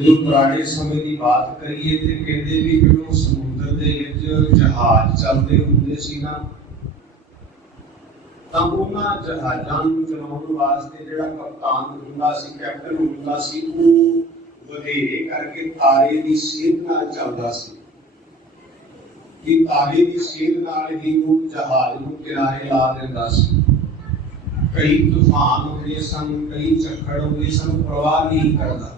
जो पुराने समय की बात करिए तो कहते भी जो समुद्र दे विच जहाज चलते हुंदे सी ना, तां उन्हां जहाज़ां नूं चलाउण वास्ते जिहड़ा कप्तान हुंदा सी, कैप्टन हुंदा सी, वो वधेरे करके तारे की सेध नाल चलदा सी कि तारे की सेध नाल ही वो जहाज नूं किनारे ला दिंदा सी। कई तूफान होंदे सन, कई झक्कड़ होंदे सन, परवाह नहीं करदा।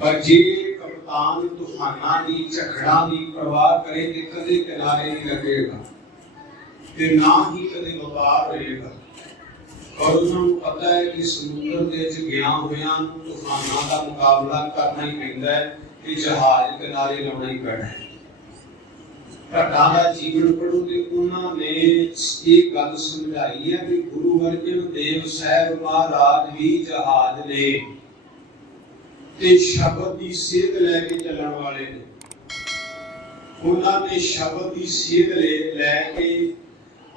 पर जे कप्तान तूफानां दी झक्कड़ां दी परवाह करे ते कदे किनारे नहीं लगेगा ते ना ही कदे व्यापार होएगा। और उन्होंने पता है कि समुद्र दे विच गया होया तूफानां दा मुकाबला करना ही पैंदा है ते जहाज किनारे लाउणा ही पैना है। घटा दा जीवन पढ़ो ते उन्होंने ये गल समझाई है कि गुरु अर्जन देव साहब महाराज भी जहाज ने ते शब्द की सेध लैके चलण वाले ने। उन्होंने शब्द की सेध लैके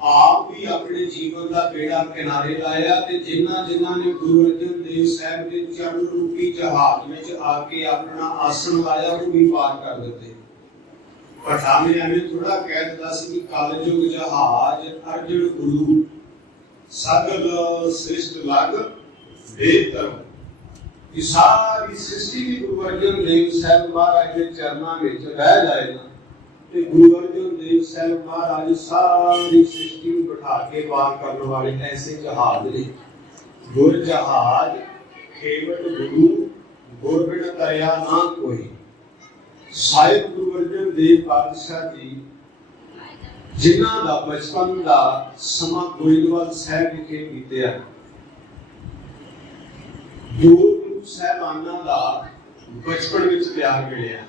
आप भी अपने जीवन का बेड़ा किनारे लाया ते जिन्हां जिन्हां ने गुरु अर्जन देव साहब के चरण रूपी जहाज में आके अपना आसन लाया वो भी पार कर देते। पठाने हमें थोड़ा कह दिता सी कि कलयुग जहाज अर्जन गुरु सगल श्रेष्ठ लग बेहतर। ये सारी सृष्टि भी गुरु अर्जन देव साहब महाराज के चरणों में बह जाए ना, तो गुरु अर्जन देव साहब महाराज सारी सृष्टि को बैठा के पार करने वाले ऐसे जहाज ने। गुर जहाज केवट गुरु गुर बिन तरया ना कोई। साहिब गुरु अर्जन देव पातशाह जी जिन्हां दा बचपन का समा गोइंदवाल साहब विखे बीतिया। दो गुरु साहबानां दा बचपन विच प्यार मिलिया,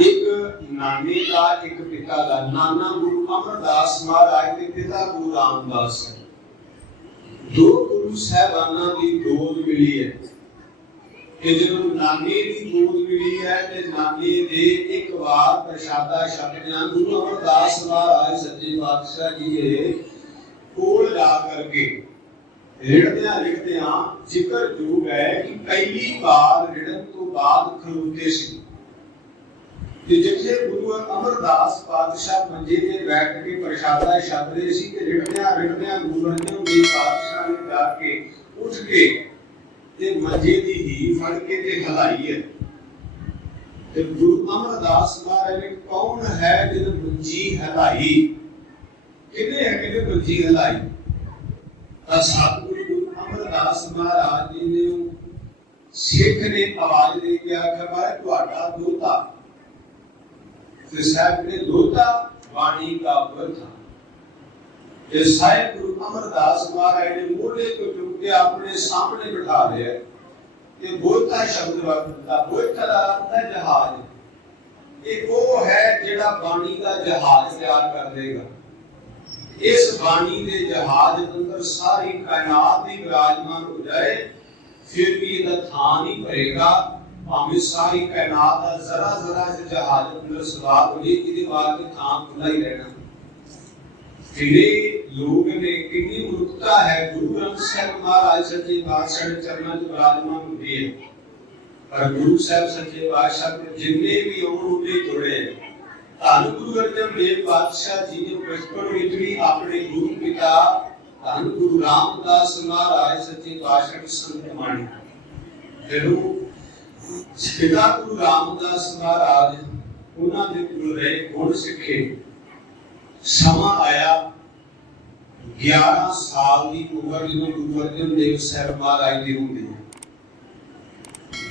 एक नाने का एक पिता का। नाना गुरु अमरदास महाराज के पिता गुरु रामदास है। दो गुरु साहबानां दी गोद मिली है कि जब नाने की गोद मिली है ते नाने दे एक बार प्रसादा छकदियां गुरु अमरदास महाराज सच्चे पातशाह जी दे कोल जा करके रिड़दियां जिक्र जोग है कि पहली बार रिड़न तो बाद खलोते सी ते जिथे गुरु अमरदास पातशाह मंजे ते बैठ के प्रसादा छक रहे सी ते रिड़दियां गुरु अर्जन देव पातशाह ने जाके उठ के ते मंजे दी ही फड़ के ते हलाई है। ते गुरु अमरदास महाराज ने कौन है जिन्हें मंजी हलाई, किने है किने मंजी हलाई? सतगुरु अमरदास महाराज जी ने सिख ने आवाज दे के आख्या मारे तुहाडा दोता ते साहब ने दोता वाणी का था। ये साहिब गुरु अमरदास महाराज ने मोढ़े को चुक के अपने सामने बिठा लिया। ये बोलता शब्द वरतदा, बोलता दा अर्थ है जहाज। ये वो है जेड़ा वाणी का जहाज तैयार कर देगा। इस वाणी के जहाज अंदर सारी कायनात भी विराजमान हो जाए फिर भी इसका थां नहीं भरेगा। भावें सारी कायनात का जरा जरा इस जहाज अंदर सवार हो जाए, इसके बाद थां खुला ही रहना। किने लोग ने कितनी मनुष्यता है गुरु ग्रंथ साहब महाराज सच्चे पातशाह के चरणों में विराजमान होती है। पर गुरु साहब सच्चे पातशाह के जिन्ने भी उन्होंने जुड़े धन गुरु अर्जन देव पातशाह जी ने बचपन विच भी अपने गुरु पिता धन गुरु रामदास महाराज सच्चे पातशाह की संगत माणी। जदों पिता गुरु रामदास महाराज उन्होंने कोल रहे गुण सीखे, समा आया 11 साल की उम्र जो गुरु अर्जन देव साहब महाराज की होंदी है।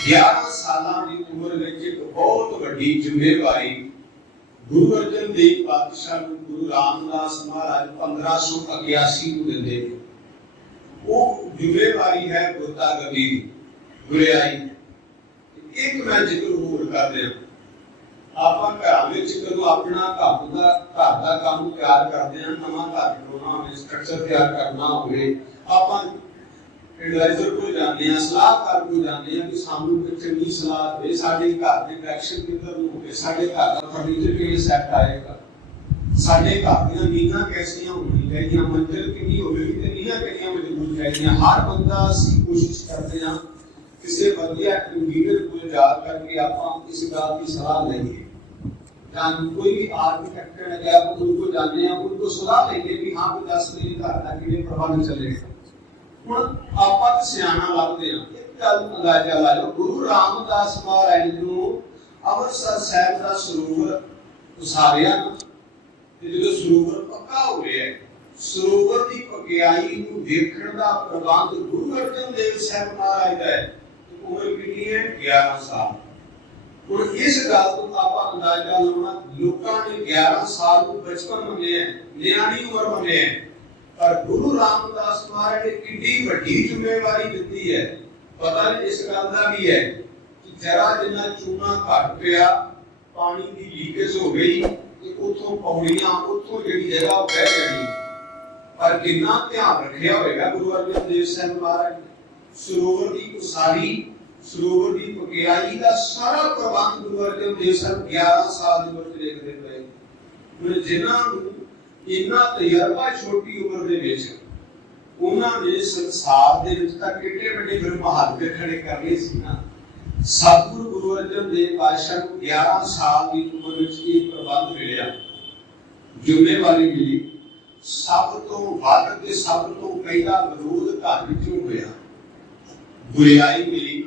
11 साल की उम्र में एक बहुत बड़ी जिम्मेवारी गुरु अर्जन देव पातशाह गुरु रामदास महाराज 1581 को देते। वो जिम्मेवारी है गुरता गति गुरियाई। एक मैं जिक्र होर कर दे ਆਪਾਂ ਘਰਾਂ ਵਿੱਚ ਕਦੋਂ ਆਪਣਾ ਘਰ ਦਾ ਕੰਮ ਤਿਆਰ ਕਰਦੇ ਹਾਂ, ਨਵਾਂ ਘਰ ਬਣਾਉਣਾ ਹੋਵੇ, ਸਟਰਕਚਰ ਤਿਆਰ ਕਰਨਾ ਹੋਵੇ, ਆਪਾਂ ਐਡਵਾਈਜ਼ਰ ਕੋਲ ਜਾਂਦੇ ਹਾਂ, ਸਲਾਹਕਾਰ ਕੋਲ ਜਾਂਦੇ ਹਾਂ ਕਿ ਸਾਨੂੰ ਇੱਕ ਚੰਗੀ ਸਲਾਹ ਦੇ, ਸਾਡੇ ਘਰ ਦੇ ਡਾਇਰੈਕਸ਼ਨ ਕਿੱਧਰ ਨੂੰ ਹੋਵੇ, ਸਾਡੇ ਘਰ ਦਾ ਫਰਨੀਚਰ ਕਿਵੇਂ ਸੈੱਟ ਆਏਗਾ, ਸਾਡੇ ਘਰ ਦੀਆਂ ਨੀਹਾਂ ਕੈਸੀਆਂ ਹੋਣੀਆਂ ਚਾਹੀਦੀਆਂ, ਮੰਜ਼ਿਲ ਕਿੰਨੀ ਹੋਵੇਗੀ ਤੇ ਨੀਹਾਂ ਕਿੰਨੀਆਂ ਮਜ਼ਬੂਤ ਚਾਹੀਦੀਆਂ। ਹਰ ਬੰਦਾ ਅਸੀਂ ਕੋਸ਼ਿਸ਼ ਕਰਦੇ ਹਾਂ किसी वधिया इंजीनियर को जा करके आप इस बात की सलाह लेंगे, कोई भी आर्किटेक्ट ने क्या आप उनको जानते हैं, उनको सलाह लेंगे कि हाँ कोई 10 दिन का किने प्रबंध चलेगा। ਹੁਣ ਆਪਾਂ ਤੇ ਸਿਆਣਾ ਲੱਗਦੇ ਆ। ਇੱਕ ਗੱਲ ਅੰਦਾਜ਼ਾ ਲਾ ਲਓ, ਗੁਰੂ ਰਾਮਦਾਸ ਮਹਾਰਾਜ ਨੂੰ ਅੰਮ੍ਰਿਤਸਰ ਸਾਹਿਬ ਦਾ ਸਰੋਵਰ ਉਸਾਰਿਆ ਤੇ ਜਦੋਂ ਸਰੋਵਰ ਪੱਕਾ ਹੋ ਗਿਆ, ਸਰੋਵਰ ਦੀ ਪਕਿਆਈ ਨੂੰ ਦੇਖਣ ਦਾ ਪ੍ਰਬੰਧ ਗੁਰੂ ਅਰਜਨ ਦੇਵ ਸਾਹਿਬ ਮਹਾਰਾਜ ਦਾ ਹੈ। ਉਮਰ ਕਿੰਨੀ ਹੈ? 11 ਸਾਲ। ਹੁਣ ਇਸ ਗੱਲ ਤੋਂ ਆਪਾਂ ਅੰਦਾਜ਼ਾ ਲਾਉਣਾ, ਲੋਕਾਂ ਨੇ 11 ਸਾਲ ਨੂੰ ਬਚਪਨ ਮੰਨਿਆ, ਨਿਆਣੀ ਉਮਰ ਮੰਨਿਆ, पर गुरु रामदास महाराज ने कितनी बड़ी जिम्मेवारी दी है। पता नहीं इस गल का भी है कि जरा जिन्ना चूना घट पिया, पानी की लीकेज हो गई ते उथों पौड़ियां उथों जिहड़ी जगह बह जानी, पर कितना ध्यान रखिया होगा गुरु अर्जन देव साहब महाराज ने। सरोवर की उसारी, सरोवर की पकियाई का सारा प्रबंध गुरु अर्जन देव साहब 11 साल की उम्र च देखते पे। जिन्होंने इन्ना तजर्बा छोटी उम्र दे विच उन्होंने संसार दे विच तां कितने बड़े फिर महात्मे खड़े कर लिए सी ना। सतगुरु गुरु अर्जन देव पातशाह को 11 साल की उम्र विच ये प्रबंध मिलिया, जिम्मेवारी मिली। सब तो वध ते सब तो पहला विरोध घर विचों होया, बुराई मिली।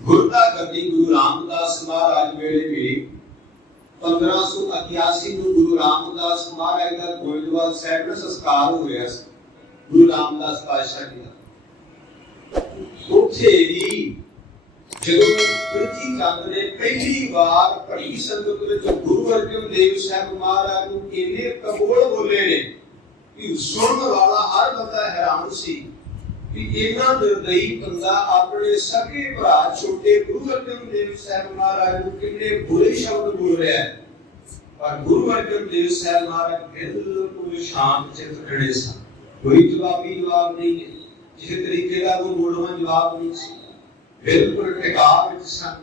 गुरता गद्दी गुरु रामदास महाराज वेले मिली। 1581 ਨੂੰ ਗੁਰੂ ਰਾਮਦਾਸ ਮਹਾਰਾਜ ਦਾ ਗੋਇੰਦਵਾਲ ਸਾਹਿਬ ਵਿੱਚ ਸੰਸਕਾਰ ਹੋਇਆ ਸੀ, ਗੁਰੂ ਰਾਮਦਾਸ ਪਾਤਸ਼ਾਹ ਜੀ ਦਾ। ਉੱਥੇ ਹੀ ਜਦੋਂ ਪ੍ਰਿਥੀ ਚੰਦ ਨੇ ਪਹਿਲੀ ਵਾਰ ਭਰੀ ਸੰਗਤ ਵਿੱਚ ਗੁਰੂ ਅਰਜਨ ਦੇਵ ਸਾਹਿਬ ਮਹਾਰਾਜ ਨੂੰ ਇੰਨੇ ਕਬੂਲ ਬੋਲੇ ਨੇ ਕਿ ਸੁਣਨ ਵਾਲਾ ਹਰ ਬੰਦਾ ਹੈਰਾਨ ਸੀ ਕਿ ਇਹਨਾਂ ਨਿਰਦਈ ਬੰਦਾ ਆਪਣੇ ਸਕੇ ਭਰਾ ਛੋਟੇ ਗੁਰੂ ਅਰਜਨ ਦੇਵ ਸਾਹਿਬ ਮਹਾਰਾਜ ਨੂੰ ਕਿੰਨੇ ਬੁਰੇ ਸ਼ਬਦ ਬੋਲ ਰਿਹਾ ਹੈ। ਪਰ ਗੁਰੂ ਅਰਜਨ ਦੇਵ ਸਾਹਿਬ ਮਹਾਰਾਜ ਬਿਲਕੁਲ ਸ਼ਾਂਤ ਚਿੱਤ ਖੜੇ ਸਨ, ਕੋਈ ਜਵਾਬ ਨਹੀਂ ਹੈ, ਕਿਸੇ ਤਰੀਕੇ ਦਾ ਕੋਈ ਮੋੜਵਾਂ ਜਵਾਬ ਨਹੀਂ ਸੀ, ਬਿਲਕੁਲ ਟਿਕਾਅ ਵਿੱਚ ਸਨ।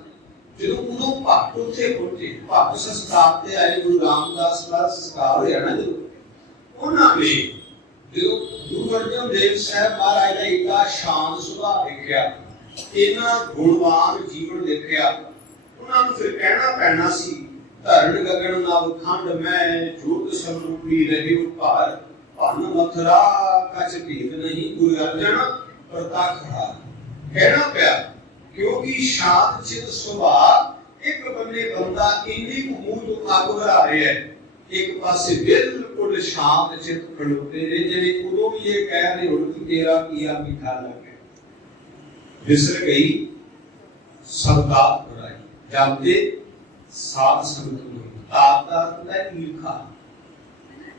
ਜਦੋਂ ਉਦੋਂ ਭਗਤ ਉੱਥੇ ਪਹੁੰਚੇ, ਭਗਤ ਸੰਸਕਾਰ ਤੇ ਆਏ, ਗੁਰੂ ਰਾਮਦਾਸ ਦਾ ਸੰਸਕਾਰ ਹੋਇਆ ਨਾ, ਜਦੋਂ ਉਹਨਾਂ ਨੇ ਜਦੋਂ ਗੁਰੂ ਅਰਜਨ ਦੇਵ ਸਾਹਿਬ ਮਹਾਰਾਜ ਦਾ ਇੰਨਾ ਸ਼ਾਂਤ ਸੁਭਾਅ ਦੇਖਿਆ, ਇੰਨਾ ਗੁਣਵਾਨ ਜੀਵਨ ਦੇਖਿਆ, ਉਹਨਾਂ ਨੂੰ ਫਿਰ ਕਹਿਣਾ ਪੈਣਾ ਸੀ, ਧਰਨ ਗਗਨ ਨਵ ਖੰਡ ਮੈਂ ਜੋਤ ਸਰੂਪੀ ਰਹੇ ਉਪਾਰ, ਭਨ ਮਥੁਰਾ ਕਛ ਭੇਦ ਨਹੀਂ ਗੁਰੂ ਅਰਜਨ ਪ੍ਰਤਾਖਾ। ਕਹਿਣਾ ਪਿਆ ਕਿਉਂਕਿ ਸ਼ਾਂਤ ਚਿਤ ਸੁਭਾਅ ਇੱਕ ਬੰਨੇ ਬੰਦਾ ਇੰਨੀ ਕੁ ਮੂੰਹ ਤੋਂ ਅੱਗ ਵਰਾ ਰਿਹਾ ਹੈ, एक पासे बिल्कुल शांत चित खड़ोते ने, जिन्हें उदों भी ये कह रहे हो कि तेरा किया मीठा लगे। बिसर गई सबदात बढ़ाई, जाते साध संगत में ताता ईर्खा,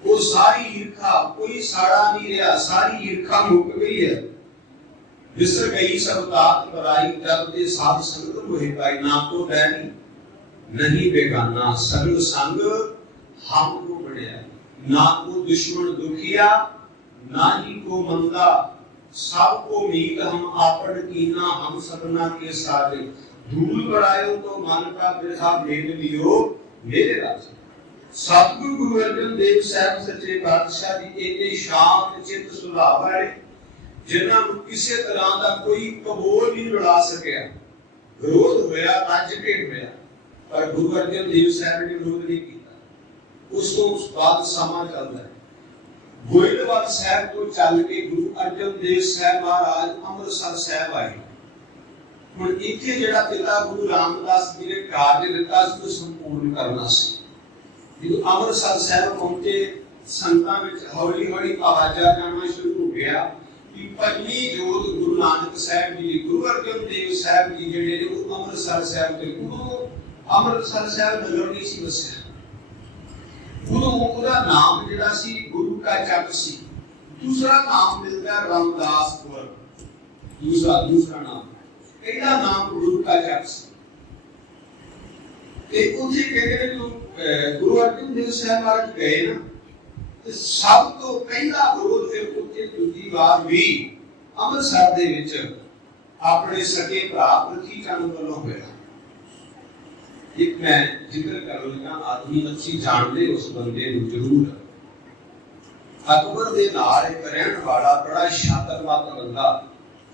वो सारी ईर्खा, कोई साड़ा नहीं रहा, सारी ईर्खा मुक गई है। बिसर गई सबदात बढ़ाई, जाते साध संगत मोहि पाई, ना को बैरी नहीं बेगाना, सगल संग हमको बढ़िया, ना को दुश्मन दुखिया ना ही को मंदा, सबको मीत हम आपन कीना, हम सपना के सारे, धूल बढ़ायो तो मन का बिरहा भेद लियो मेरे राज। सतगुरु गुरु अर्जन देव साहब सच्चे पातशाह जी इतने शांत चित्त सुभाव वाले, जिन्हां नूं किसी तरह का कोई कबूल नहीं लड़ा सकिया। विरोध होया, रज के होया, पर गुरु अर्जन देव साहब ने विरोध नहीं किया। उसको उस बाद समा चलता है। गोइंदवाल साहब तो चल के गुरु अर्जन देव साहब महाराज अमृतसर साहब आए। हुण इत्थे जिहड़ा पिता गुरु रामदास जी ने कार्य दिता उसको संपूर्ण करना सी। जो अमृतसर साहब पहुंचे, संतां विच हौली हौली आवाज़ा जाना शुरू हो गया कि पंजवीं जोत गुरु नानक साहब जी, गुरु अर्जन देव साहब जी जिहड़े ने वो अमृतसर साहब ते गुरु अमृतसर साहब नगर नहीं सी वसिया। गुरु का नाम जिहड़ा सी गुरु का चक सी, दूसरा नाम मिलता है रामदास पुर, दूसरा नाम, पहला नाम गुरु का चक सी। ते उथे कहते हैं जो गुरु अर्जन देव साहब महाराज गए ना, ते सब तो पहला विरोध फिर उथे दूसरी बार भी अमृतसर दे विच अपने सके भरा प्रिथी चंद वालों होया। एक मैं जिक्र कर लगा, आदमी अच्छी जानते उस बंदे को जरूर। अकबर दे नाल एक रहन वाला बड़ा शातरमत बंदा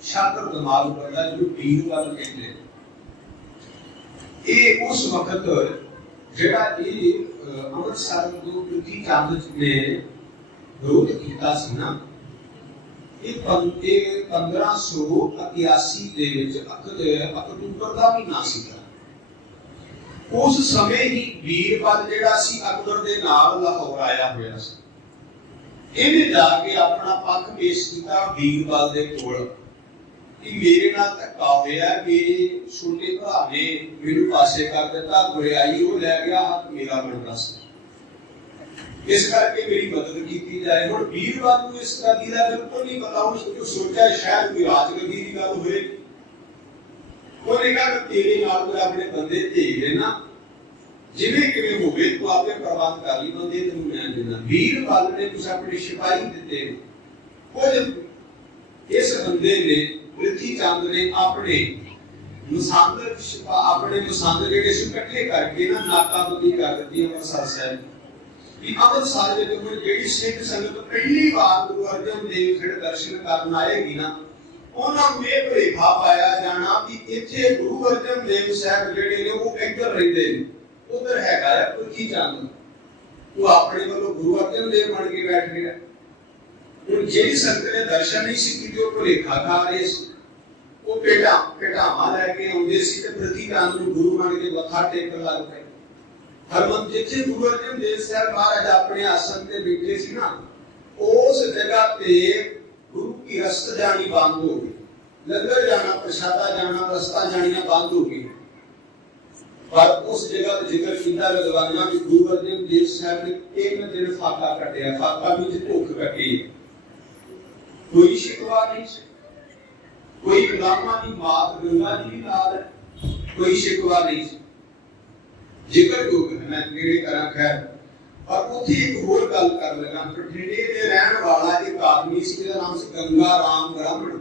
शातिर दिमाग बनता जो बीरबल कहते हैं। ये उस वक्त जेड़ा ये अमृतसर को पृथ्वी चंद ने विरोध किया सी ना, ये 1581 दे विच अक्तूबर का महीना सीगा। उस समय ही बीरबल जेड़ा सी अकबर दे नाल लाहौर आया होया सी। इन्हें जाके अपना पक्ष पेश किया बीरबल दे कोल कि मेरे नाल धक्का होया, मेरे छोटे भरा ने मेनू पासे कर दिता, बुराई वो लै गया, हक मेरा बनता सी, इस करके मेरी मदद की जाए। हुण बीरबल नूं इस गल दा बिल्कुल नहीं पता, उसने सोचा शायद कोई राजगद्दी दी गल होए। उन्हें कहा तेरे नाल कोई अपने बंदे भेज देना, जिवें किवें होवे तू आपे प्रबंध कर ली, बंदे तैनूं मैं देना। बीरबल ने कुछ अपने सिपाही दिते, कुछ इस बंदे ने पृथ्वी चंद ने अपने मुसंद जेडे सी इकट्ठे करके ना नाकाबंदी कर दी अमृतसर साहिब कि अमृतसर दे विच जेडी सिख संगत पहली बार गुरु अर्जन देव जी दर्शन करन आएगी ना, उन्हां नूं इह भुलेखा पाया जाना कि इत्थे गुरु अर्जन देव साहिब जेडे ने वो इधर रहिंदे ने, उधर हैगा है पृथ्वी चंद, वो अपने वालों गुरु अर्जन देव बन के बैठ गया। हुण जेडी संगत ने दर्शन नहीं सी कीते, भुलेखा खा रहे सी, वो पेटावा लैके आउंदे सी ते पृथ्वी चंद नूं गुरु बन के मत्था टेकण लग पए। हरमन जिथे गुरु अर्जन देव साहब महाराज अपने आसन ते बैठे सी ना, उस जगह पे गुरु की रस्त जानी बंद हो गई, लंगर जाना, प्रसादा जाना, रस्ता जानियां बंद हो गई। पर उस जगह ते जिक्र कीता विद्वानां कि गुरु अर्जन देव साहब ने 3 दिन फाका कटिया, फाका विच भुख कटी, कोई शिकवा नहीं, कोई गुलामा नहीं, मात गंगा जी भी नाल है, कोई शिकवा नहीं। जिक्र योग है मैं नेड़े करा खैर। और उथे एक होर गल कर लगा, बठिंडे दे रहन वाला एक आदमी सी जिहदा नाम सी गंगा राम ब्राह्मण।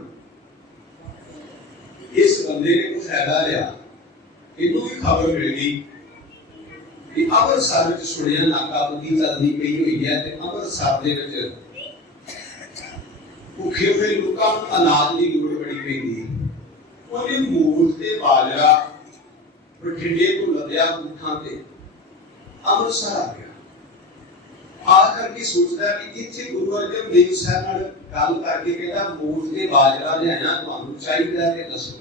इस बंदे ने कुछ फायदा लिया, इनू भी खबर मिल गई कि अमृतसर विच सुनिया नाकाबंदी चलदी पई होई है ते अमृतसर दे विच भुखे हुए लोगों को अनाज की लोड़ बड़ी पैंदी है। उन्हें मूल ते बाजरा बठिंडे को लदया मुठां ते अमृतसर आ गया। आकर के सोचता कि इत्थे गुरु अर्जन देव साहब नाल गल करके कहता मूल ते बाजरा लिआना तुहानूं चाहीदा ते दसो।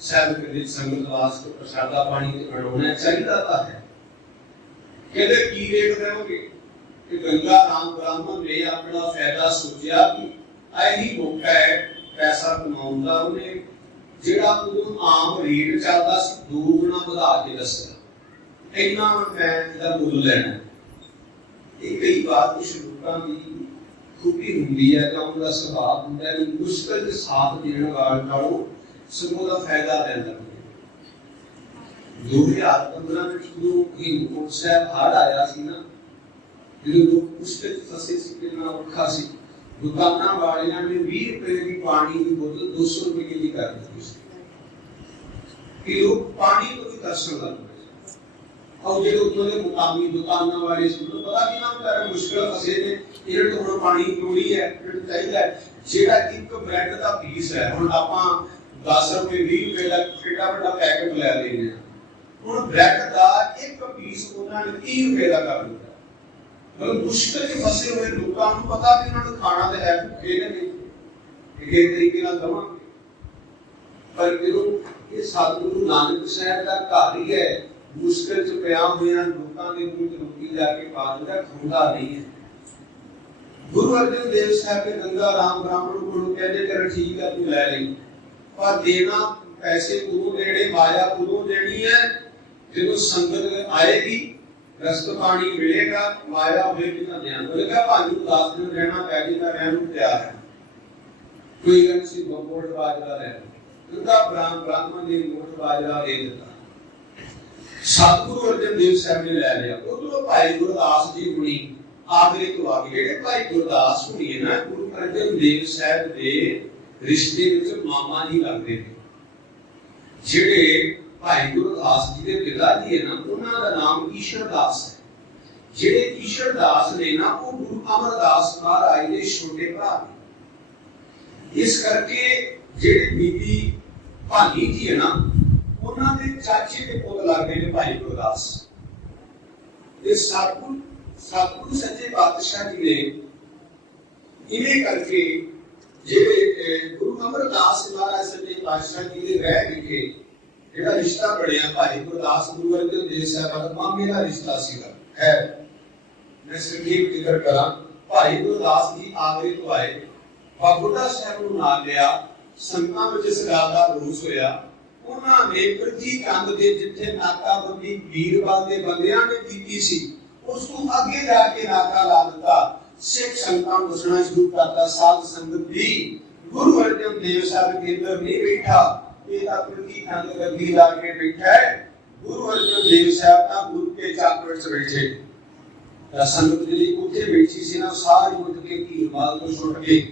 साहब कहते संगत वास्ते प्रसादा पानी ते बनाउणा चाहीदा तां है। कहते की रेट देवोगे? कि गंगा राम ब्राह्मण ने अपना फायदा सोचा कि यही मौका है पैसा कमाउण दा। उन्हें जेड़ा उदों आम रेट चलदा सी 2 गुना वधा के दस्सिया, इन्ना मैं इहदा मुੱਲ लेना। ये कई बार कुछ लोगों की खूबी हुंदी है जां उनका सुभाव हुंदा है मुश्किल दे साथ देण वाले नालों सगों दा फायदा लैंदा है। 2015 ਵਿੱਚ ਜਦੋਂ ਹਿੰਮਤ ਸਾਹਿਬ ਹੜ ਆਇਆ ਸੀ ਨਾ, ਜਦੋਂ ਲੋਕ ਮੁਸ਼ਕਿਲ ਫਸੇ ਸੀ, ਕਿੰਨਾ ਔਖਾ ਸੀ, दुकाना वालियां ने 20 रुपए की पानी की बोतल 200 रुपए की दी कर दी कि लोग पानी को भी तरसन लग पए। और जो उतों के मुकामी दुकाना वाले सुनो पता नहीं ना बेचारे मुश्किल फसे ने, इहड़ तो हुण पानी लोड़ी है, इहड़ चाहिदा है। जेड़ा एक ब्रेड दा पीस है, हुण आपां 10 रुपए 20 रुपए दा कितना बड़ा पैकेट ले लेने, हुण ब्रेड दा एक पीस उन्हां ने 30 रुपए दा कर दिता। मतलब मुश्किल के फसे हुए लोगों को पता भी उन्होंने खाना तो है भूखे ने नहीं एक तरीके नाल दवांगे। पर जो ये सतगुरु नानक साहब का घर ही है, मुश्किल च पिया हुआ लोगों के मुंह च रोटी जाके पा दिंदा, खांदा नहीं है। गुरु अर्जन देव साहब के गंगा राम ब्राह्मण को कहते चल ठीक है तू ले ले, पर देना पैसे उदों देने, माया उदों देनी है जो संगत आएगी, रस्त पानी मिलेगा, माया होगी ना ध्यान बोलेगा। भांजू 10 दिन रहना पै जाएगा, रहने को तैयार है। कोई गल सी मोट बाजरा ले गंगा ब्राह्मण ने मोट बाजरा दे दिता। सतगुरु अर्जन देव साहब ने ले लिया। उधरों भाई गुरदास जी हुणी आगरे तो आ गए। जेडे भाई गुरदास हुणी है ना, गुरु अर्जन देव साहब दे रिश्ते विच मामा जी लगदे ने। जेडे भाई गुरदास जी के पिता जी है ना, उन्हां दा नाम ईश्वर दास है। जेडे ईश्वर दास ने ना, वो गुरु अमरदास महाराज दे छोटे भरा ने। इस करके ਜਿਹੜੇ ਬੀਬੀ ਭਾਨੀ ਜੀ ਹੈ ਨਾ, ਉਹਨਾਂ ਦੇ ਚਾਚੇ ਦੇ ਪੁੱਤ ਲੱਗਦੇ ਨੇ ਭਾਈ ਗੁਰਦਾਸ। ਇਹ ਸਤਿਗੁਰੂ ਸੱਚੇ ਪਾਤਸ਼ਾਹ ਜੀ ਨੇ ਇਵੇਂ ਕਰਕੇ ਜਿਹੜੇ ਗੁਰੂ ਅਮਰਦਾਸ ਮਹਾਰਾਜ ਸੱਚੇ ਪਾਤਸ਼ਾਹ ਜੀ ਦੇ ਰਹਿ ਵਿਖੇ ਜਿਹੜਾ ਰਿਸ਼ਤਾ ਬਣਿਆ ਭਾਈ ਗੁਰਦਾਸ ਗੁਰੂ ਅਰਜਨ ਦੇਵ ਸਾਹਿਬ ਦਾ ਮਾਮੇ ਦਾ ਰਿਸ਼ਤਾ ਸੀਗਾ। ਹੈ ਮੈਂ ਸੰਖੇਪ ਜ਼ਿਕਰ ਕਰਾਂ, ਭਾਈ ਗੁਰਦਾਸ ਜੀ ਆਗਰੇ ਤੋਂ ਆਏ, ਬਾਬਾ ਸਾਹਿਬ ਨੂੰ ਨਾਲ ਲਿਆ। ਸੰਗਤਾਂ ਵਿੱਚ ਇਸ ਗੱਲ ਦਾ ਰੂਸ ਹੋਇਆ। ਉਹਨਾਂ ਨੇ ਪ੍ਰਿਥੀ ਚੰਦ ਦੇ ਜਿੱਥੇ ਨਾਕਾਬੰਦੀ ਵੀਰਵਾਲ ਦੇ ਬੰਦਿਆਂ ਨੇ ਕੀਤੀ ਸੀ, ਉਸ ਤੋਂ ਅੱਗੇ ਜਾ ਕੇ ਨਾਕਾ ਲਾ ਦਿੱਤਾ। ਸਿੱਖ ਸੰਗਤਾਂ ਨੂੰ ਦੱਸਣਾ ਸ਼ੁਰੂ ਕਰਤਾ, ਸਾਧ ਸੰਗਤ ਵੀ ਗੁਰੂ ਅਰਜਨ ਦੇਵ ਸਾਹਿਬ ਦੇ ਅੰਦਰ ਨਹੀਂ ਬੈਠਾ, ਇਹ ਤਾਂ ਪ੍ਰਿਥੀ ਚੰਦ ਗੱਦੀ ਲਾ ਕੇ ਬੈਠਾ ਹੈ। ਗੁਰੂ ਅਰਜਨ ਦੇਵ ਸਾਹਿਬ ਤਾਂ ਗੁਰੂ ਕੇ ਚੱਕ ਵਿੱਚ ਬੈਠੇ। ਤਾਂ ਸੰਗਤ ਜਿਹੜੀ ਉੱਥੇ ਬੈਠੀ ਸੀ ਨਾ, ਸਾਰੀ ਉੱਠ ਕੇ ਵੀਰਵਾਲ ਤੋਂ ਛੁੱਟ ਕੇ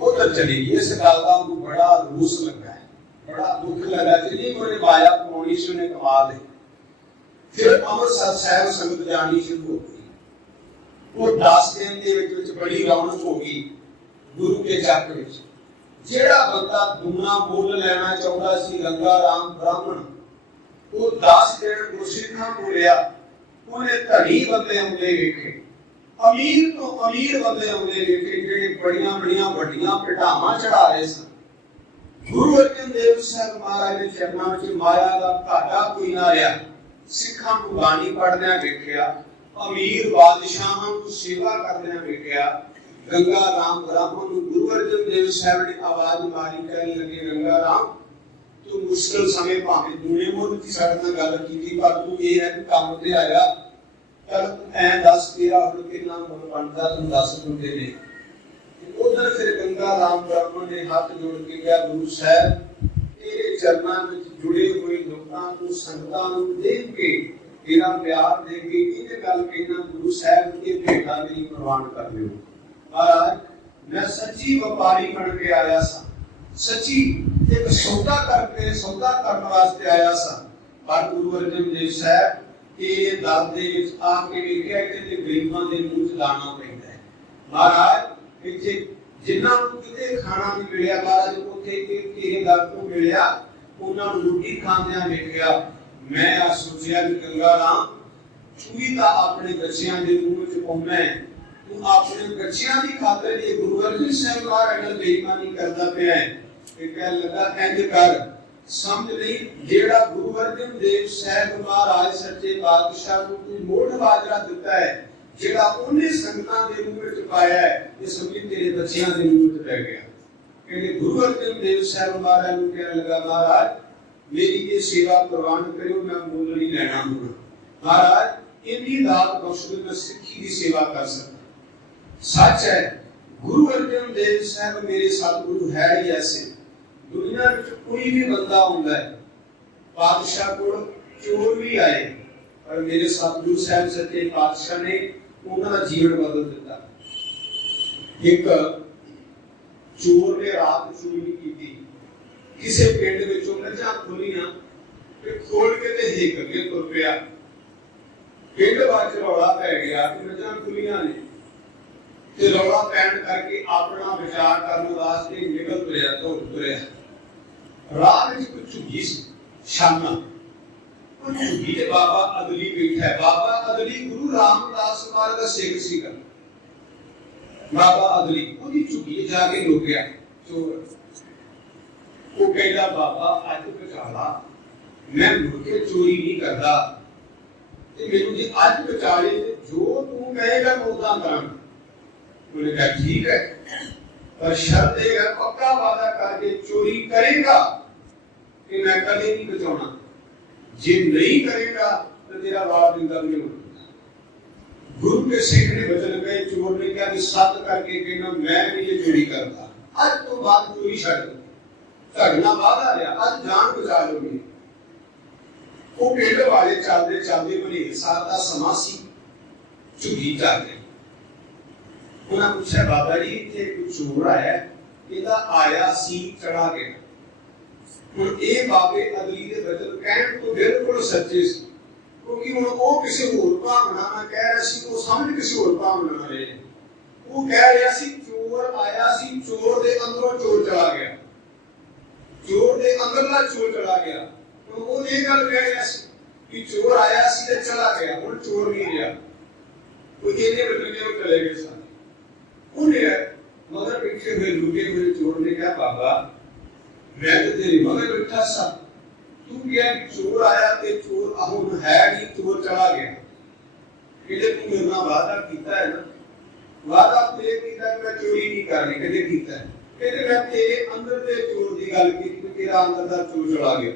ਉਧਰ ਚਲੀ ਗਈ। ਇਸ ਗੱਲ ਦਾ ਉਹਨੂੰ ਬੜਾ ਰੂਸ ਲੱਗਾ, ਬੜਾ ਦੁੱਖ ਲੱਗਾ ਕਿ ਨਹੀਂ ਉਹਨੇ ਮਾਇਆ ਪਾਉਣੀ ਸੀ, ਉਹਨੇ ਕਮਾ ਲਈ। ਫਿਰ ਅੰਮ੍ਰਿਤਸਰ ਸਾਹਿਬ ਸੰਗਤ ਜਾਣੀ ਸ਼ੁਰੂ ਹੋ ਗਈ। ਉਹ 10 ਦਿਨ ਦੇ ਵਿੱਚ ਬੜੀ ਰੌਣਕ ਹੋ ਗਈ ਗੁਰੂ ਕੇ ਚੱਕ ਵਿੱਚ। ਜਿਹੜਾ ਬੰਦਾ ਦੁਨਾ ਮੁੱਲ ਲੈਣਾ ਚਾਹੁੰਦਾ ਸੀ, ਗੰਗਾ ਰਾਮ ਬ੍ਰਾਹਮਣ, ਉਹ 10 ਦਿਨ ਗੁਰਸਿੱਖਾਂ ਬੋਲਿਆ। ਉਹਨੇ ਧਨੀ ਬੰਦੇ ਆਉਂਦੇ ਵੇਖੇ, ਅਮੀਰ ਤੋਂ ਅਮੀਰ ਬੰਦੇ ਆਉਂਦੇ ਵੇਖੇ, ਜਿਹੜੇ ਬੜੀਆਂ ਵੱਡੀਆਂ ਪਿਟਾਵਾਂ ਚੜਾ ਰਹੇ ਸਨ। ਗੁਰੂ ਅਰਜਨ ਦੇਵ ਸਾਹਿਬ ਮਹਾਰਾਜ ਦੇ ਚਰਨਾਂ ਵਿੱਚ ਮਾਇਆ ਦਾ ਘਾਟਾ ਕੋਈ ਨਾ ਰਿਹਾ। ਸਿੱਖਾਂ ਨੂੰ ਬਾਣੀ ਪੜ੍ਹਦਿਆਂ ਵੇਖਿਆ, ਅਮੀਰ ਬਾਦਸ਼ਾਹਾਂ ਨੂੰ ਸੇਵਾ ਕਰਦਿਆਂ ਵੇਖਿਆ। ਗੰਗਾ ਰਾਮ ਬ੍ਰਾਹਮਣ ਨੂੰ ਗੁਰੂ ਅਰਜਨ ਦੇਵ ਸਾਹਿਬ ਨੇ ਆਵਾਜ਼ ਮਾਰੀ, ਕਹਿਣ ਲੱਗੇ, ਗੰਗਾ ਰਾਮ ਤੂੰ ਮੁਸ਼ਕਲ ਸਮੇਂ ਭਾਵੇਂ ਦੂਨੇ ਮੁੱਲ ਦੀ ਸਾਡੇ ਨਾਲ ਗੱਲ ਕੀਤੀ, ਪਰ ਤੂੰ ਇਹ ਹੈ ਕਿ ਕੰਮ ਤੇ ਆਇਆ, ਚੱਲ ਐਂ ਦੱਸ ਤੇਰਾ ਹੁਣ ਕਿੰਨਾ ਮੁੱਲ ਬਣਦਾ, ਤੂੰ ਦੱਸ ਦਿੰਦੇ ਨੇ। ਉਧਰ ਫਿਰ ਗੰਗਾ ਰਾਮ ਬ੍ਰਾਹਮਣ ਨੇ ਹੱਥ ਜੋੜ ਕੇ ਕਿਹਾ, ਗੁਰੂ ਸਾਹਿਬ ਤੇਰੇ ਚਰਨਾਂ ਵਿੱਚ ਜੁੜੇ ਹੋਏ ਲੋਕਾਂ ਨੂੰ, ਸੰਗਤਾਂ ਨੂੰ ਦੇਖ ਕੇ, ਤੇਰਾ ਪਿਆਰ ਦੇ ਕੇ ਇਹ ਗੱਲ ਕਹਿਣਾ, ਗੁਰੂ ਸਾਹਿਬ ਇਹ ਭੇਟਾ ਮੇਰੀ ਪ੍ਰਵਾਨ ਕਰ ਲਿਓ। ਮਹਾਰਾਜ ਮੈਂ ਸੱਚੀ ਵਪਾਰੀ ਬਣ ਕੇ ਆਇਆ ਸਾਂ, ਸੱਚੀ ਇੱਕ ਸੌਦਾ ਕਰਨ ਵਾਸਤੇ ਆਇਆ ਸਾਂ, ਪਰ ਗੁਰੂ ਅਰਜਨ ਦੇਵ ਸਾਹਿਬ ਇਹ ਦਲ ਦੇ ਵਿੱਚ ਆ ਕੇ ਵੇਖਿਆ ਕਿ ਗਰੀਬਾਂ ਦੇ ਮੂੰਹ 'ਚ ਦਾਣਾ ਪੈਂਦਾ ਹੈ। ਮਹਾਰਾਜ ਇੱਥੇ ਜਿਨ੍ਹਾਂ ਨੂੰ ਕਿਤੇ ਖਾਣਾ ਨਹੀਂ ਮਿਲਿਆ, ਮਹਾਰਾਜ ਉੱਥੇ ਤੇਰੇ ਦਰ ਤੋਂ ਮਿਲਿਆ, ਉਹਨਾਂ ਨੂੰ ਰੋਟੀ ਖਾਂਦਿਆਂ ਵੇਖਿਆ। ਮੈਂ ਆ ਸੋਚਿਆ ਕਿ ਗੰਗਾ ਰਾਮ ਤੂੰ ਵੀ ਤਾਂ ਆਪਣੇ ਬੱਚਿਆਂ ਦੇ ਮੂੰਹ ਵਿੱਚ ਪਾਉਣਾ ਹੈ, ਤੂੰ ਆਪਣੇ ਬੱਚਿਆਂ ਦੀ ਖਾਤਰ ਇਹ ਗੁਰੂ ਅਰਜਨ ਸਾਹਿਬ ਮਹਾਰਾਜ ਨਾਲ ਬੇਈਮਾਨੀ ਕਰਦਾ ਪਿਆ ਹੈ। ਇਹ ਕਹਿਣ ਲੱਗਾ, ਇੰਝ ਕਰ, ਸਮਝ ਲਈ ਜਿਹੜਾ ਗੁਰੂ ਅਰਜਨ ਦੇਵ ਸਾਹਿਬ ਮਹਾਰਾਜ ਸੱਚੇ ਪਾਤਸ਼ਾਹ ਨੂੰ ਤੂੰ ਮੋਢ ਬਾਜਰਾ ਦਿੱਤਾ ਹੈ, ਜਿਹੜਾ ਉਹਨੇ ਸੰਗਤਾਂ ਦੇ ਮੂੰਹ ਵਿੱਚ ਪਾਇਆ ਹੈ, ਇਹ ਸਮਝੀ ਤੇਰੇ ਬੱਚਿਆਂ ਦੇ ਮੂੰਹ ਵਿੱਚ ਪੈ ਗਿਆ। ਕਹਿੰਦੇ ਗੁਰੂ ਅਰਜਨ ਦੇਵ ਸਾਹਿਬ ਮਹਾਰਾਜ ਨੂੰ ਕਹਿਣ ਲੱਗਾ, ਮਹਾਰਾਜ ਮੇਰੀ ਇਹ ਸੇਵਾ ਪ੍ਰਵਾਨ ਕਰਿਓ, ਮੈਂ ਮੁੱਲ ਨਹੀਂ ਲੈਣਾ ਹੁਣ। ਮਹਾਰਾਜ ਇੰਨੀ ਦਾਤ ਬਖਸ਼ ਦਿਓ, ਮੈਂ ਸਿੱਖੀ ਦੀ ਸੇਵਾ ਕਰ ਸਕਾਂ। ਸੱਚ ਹੈ ਗੁਰੂ ਅਰਜਨ ਦੇਵ ਸਾਹਿਬ ਮੇਰੇ ਸਤਿਗੁਰੂ ਹੈ ਹੀ ਐਸੇ। ਦੁਨੀਆ ਵਿੱਚ ਕੋਈ ਵੀ ਬੰਦਾ ਹੁੰਦਾ ਹੈ, ਪਾਤਸ਼ਾਹ ਕੋਲ ਚੋਰ ਵੀ ਆਏ, ਪਰ ਮੇਰੇ ਸਤਿਗੁਰੂ ਸਾਹਿਬ ਸੱਚੇ ਪਾਤਸ਼ਾਹ ਨੇ ਉਹਨਾਂ ਦਾ ਜੀਵਨ ਬਦਲ ਦਿੱਤਾ। ਇੱਕ ਚੋਰ ਨੇ ਰਾਤ ਚੋਰੀ ਕੀਤੀ, ਕਿਸੇ ਪਿੰਡ ਵਿੱਚੋਂ ਮੱਝਾਂ ਖੋਲੀਆਂ ਤੇ ਖੋਲ ਕੇ ਤੇ ਹਿੱਕ ਕੇ ਤੁਰ ਪਿਆ। ਪਿੰਡ ਵਿੱਚ ਰੌਲਾ ਪੈ ਗਿਆ ਕਿ ਮੱਝਾਂ ਖੋਲੀਆਂ ਨੇ, ਤੇ ਰੌਲਾ ਪੈਣ ਕਰਕੇ ਆਪਣਾ ਵਿਚਾਰ ਕਰਨ ਵਾਸਤੇ ਨਿਕਲ ਤੁਰਿਆ। ਰਾਹ ਵਿੱਚ ਕੁਝ ਝੁੱਗੀ ਸੀ, ਸ਼ਾਮਾਂ ਉਹ ਝੁੱਗੀ ਤੇ ਬਾਬਾ ਅਦਲੀ ਬੈਠਾ ਹੈ। ਬਾਬਾ ਅਦਲੀ ਗੁਰੂ ਰਾਮਦਾਸ ਮਹਾਰਾਜ ਦਾ ਸਿੱਖ ਸੀਗਾ। ਬਾਬਾ ਅਦਲੀ ਉਹਦੀ ਝੁੱਗੀ ਜਾ ਕੇ ਰੁਕਿਆ। ਚੋਰ ਉਹ ਕਹਿੰਦਾ, ਬਾਬਾ ਅੱਜ ਬਚਾਲਾ, ਮੈਂ ਮੁੜ ਕੇ ਚੋਰੀ ਨਹੀਂ ਕਰਦਾ, ਤੇ ਮੈਨੂੰ ਜੇ ਅੱਜ ਬਚਾਲੇ ਤੇ ਜੋ ਤੂੰ ਕਹੇਗਾ ਮੈਂ ਉਦਾਂ ਕਰਾਂਗਾ। ਉਹਨੇ ਕਿਹਾ ਠੀਕ ਹੈ, ਪਰ ਸ਼ਰਤ ਇਹ ਹੈ, ਪੱਕਾ ਵਾਅਦਾ ਕਰਕੇ ਚੋਰੀ ਕਰੇਗਾ ਕਿ ਮੈਂ ਕਦੇ ਨਹੀਂ ਬਚਾਉਣਾ, ਜੇ ਨਹੀਂ ਕਰੇਗਾ ਤਾਂ ਤੇਰਾ ਵਾਰ ਦਿੰਦਾ ਨਹੀਂ ਹੋਣਾ। ਗੁਰੂ ਕੇ ਸਿੱਖ ਨੇ ਬਚਨ ਕਹੇ, ਚੋਰ ਨੇ ਕਿਹਾ ਵੀ ਸੱਤ ਕਰਕੇ ਕਹਿਣਾ ਮੈਂ ਨਹੀਂ ਇਹ ਚੋਰੀ ਕਰਦਾ, ਅੱਜ ਤੋਂ ਬਾਅਦ ਚੋਰੀ ਛੱਡ ਦੋ, ਤੁਹਾਡਾ ਵਾਅਦਾ ਲਿਆ, ਅੱਜ ਜਾਨ ਬਚਾ ਲਓਗੇ। ਉਹ ਪਿੰਡ ਵਾਲੇ ਚੱਲਦੇ ਬਣੇ ਸਾਲ ਦਾ ਸਮਾਂ ਸੀ, ਝੁੱਗੀ ਚੱਲ ਰਹੀ। ਉਹਨਾਂ ਪੁੱਛਿਆ, ਬਾਬਾ ਜੀ ਇੱਥੇ ਕੋਈ ਚੋਰ ਆਇਆ, ਇਹਦਾ ਆਇਆ ਸੀ ਚੜਾ ਕੇ। ਹੁਣ ਇਹ ਬਾਬੇ ਅਦਲੀ ਦੇ ਬਚਨ ਕਹਿਣ ਤੋਂ ਬਿਲਕੁਲ ਸੱਚੇ ਸੀ, ਕਿਉਂਕਿ ਹੁਣ ਉਹ ਕਿਸੇ ਹੋਰ ਭਾਵਨਾ ਨਾਲ ਕਹਿ ਰਿਹਾ ਸੀ, ਉਹ ਸਮਝ ਕਿਸੇ ਹੋਰ ਭਾਵਨਾ ਨਾਲ ਰਹੇ। ਉਹ ਕਹਿ ਰਿਹਾ ਸੀ ਚੋਰ ਆਇਆ ਸੀ, ਚੋਰ ਦੇ ਅੰਦਰੋਂ ਚੋਰ ਚਲਾ ਗਿਆ। चोर दे अंदरला चोर चला गया। तो वो ये गल कह रहा सी कि चोर आया सी ते चला गया, हुण चोर नहीं रहा। वो इन्ने बदले वो चले गए सारे। उन्हें मगर पीछे हुए लुके हुए चोर ने कहा, बाबा मैं तो तेरी मगर बैठा सा, तू क्या चोर आया ते चोर हुण है नहीं, चोर चला गया। कहते तू मेरे नाल वादा कीता है ना, वादा तू ये कीता कि मैं चोरी नहीं करनी, कहते कीता है। कहते मैं तेरे अंदर दे चोर दी गल की, तेरा अंदर दा चोर चला गया।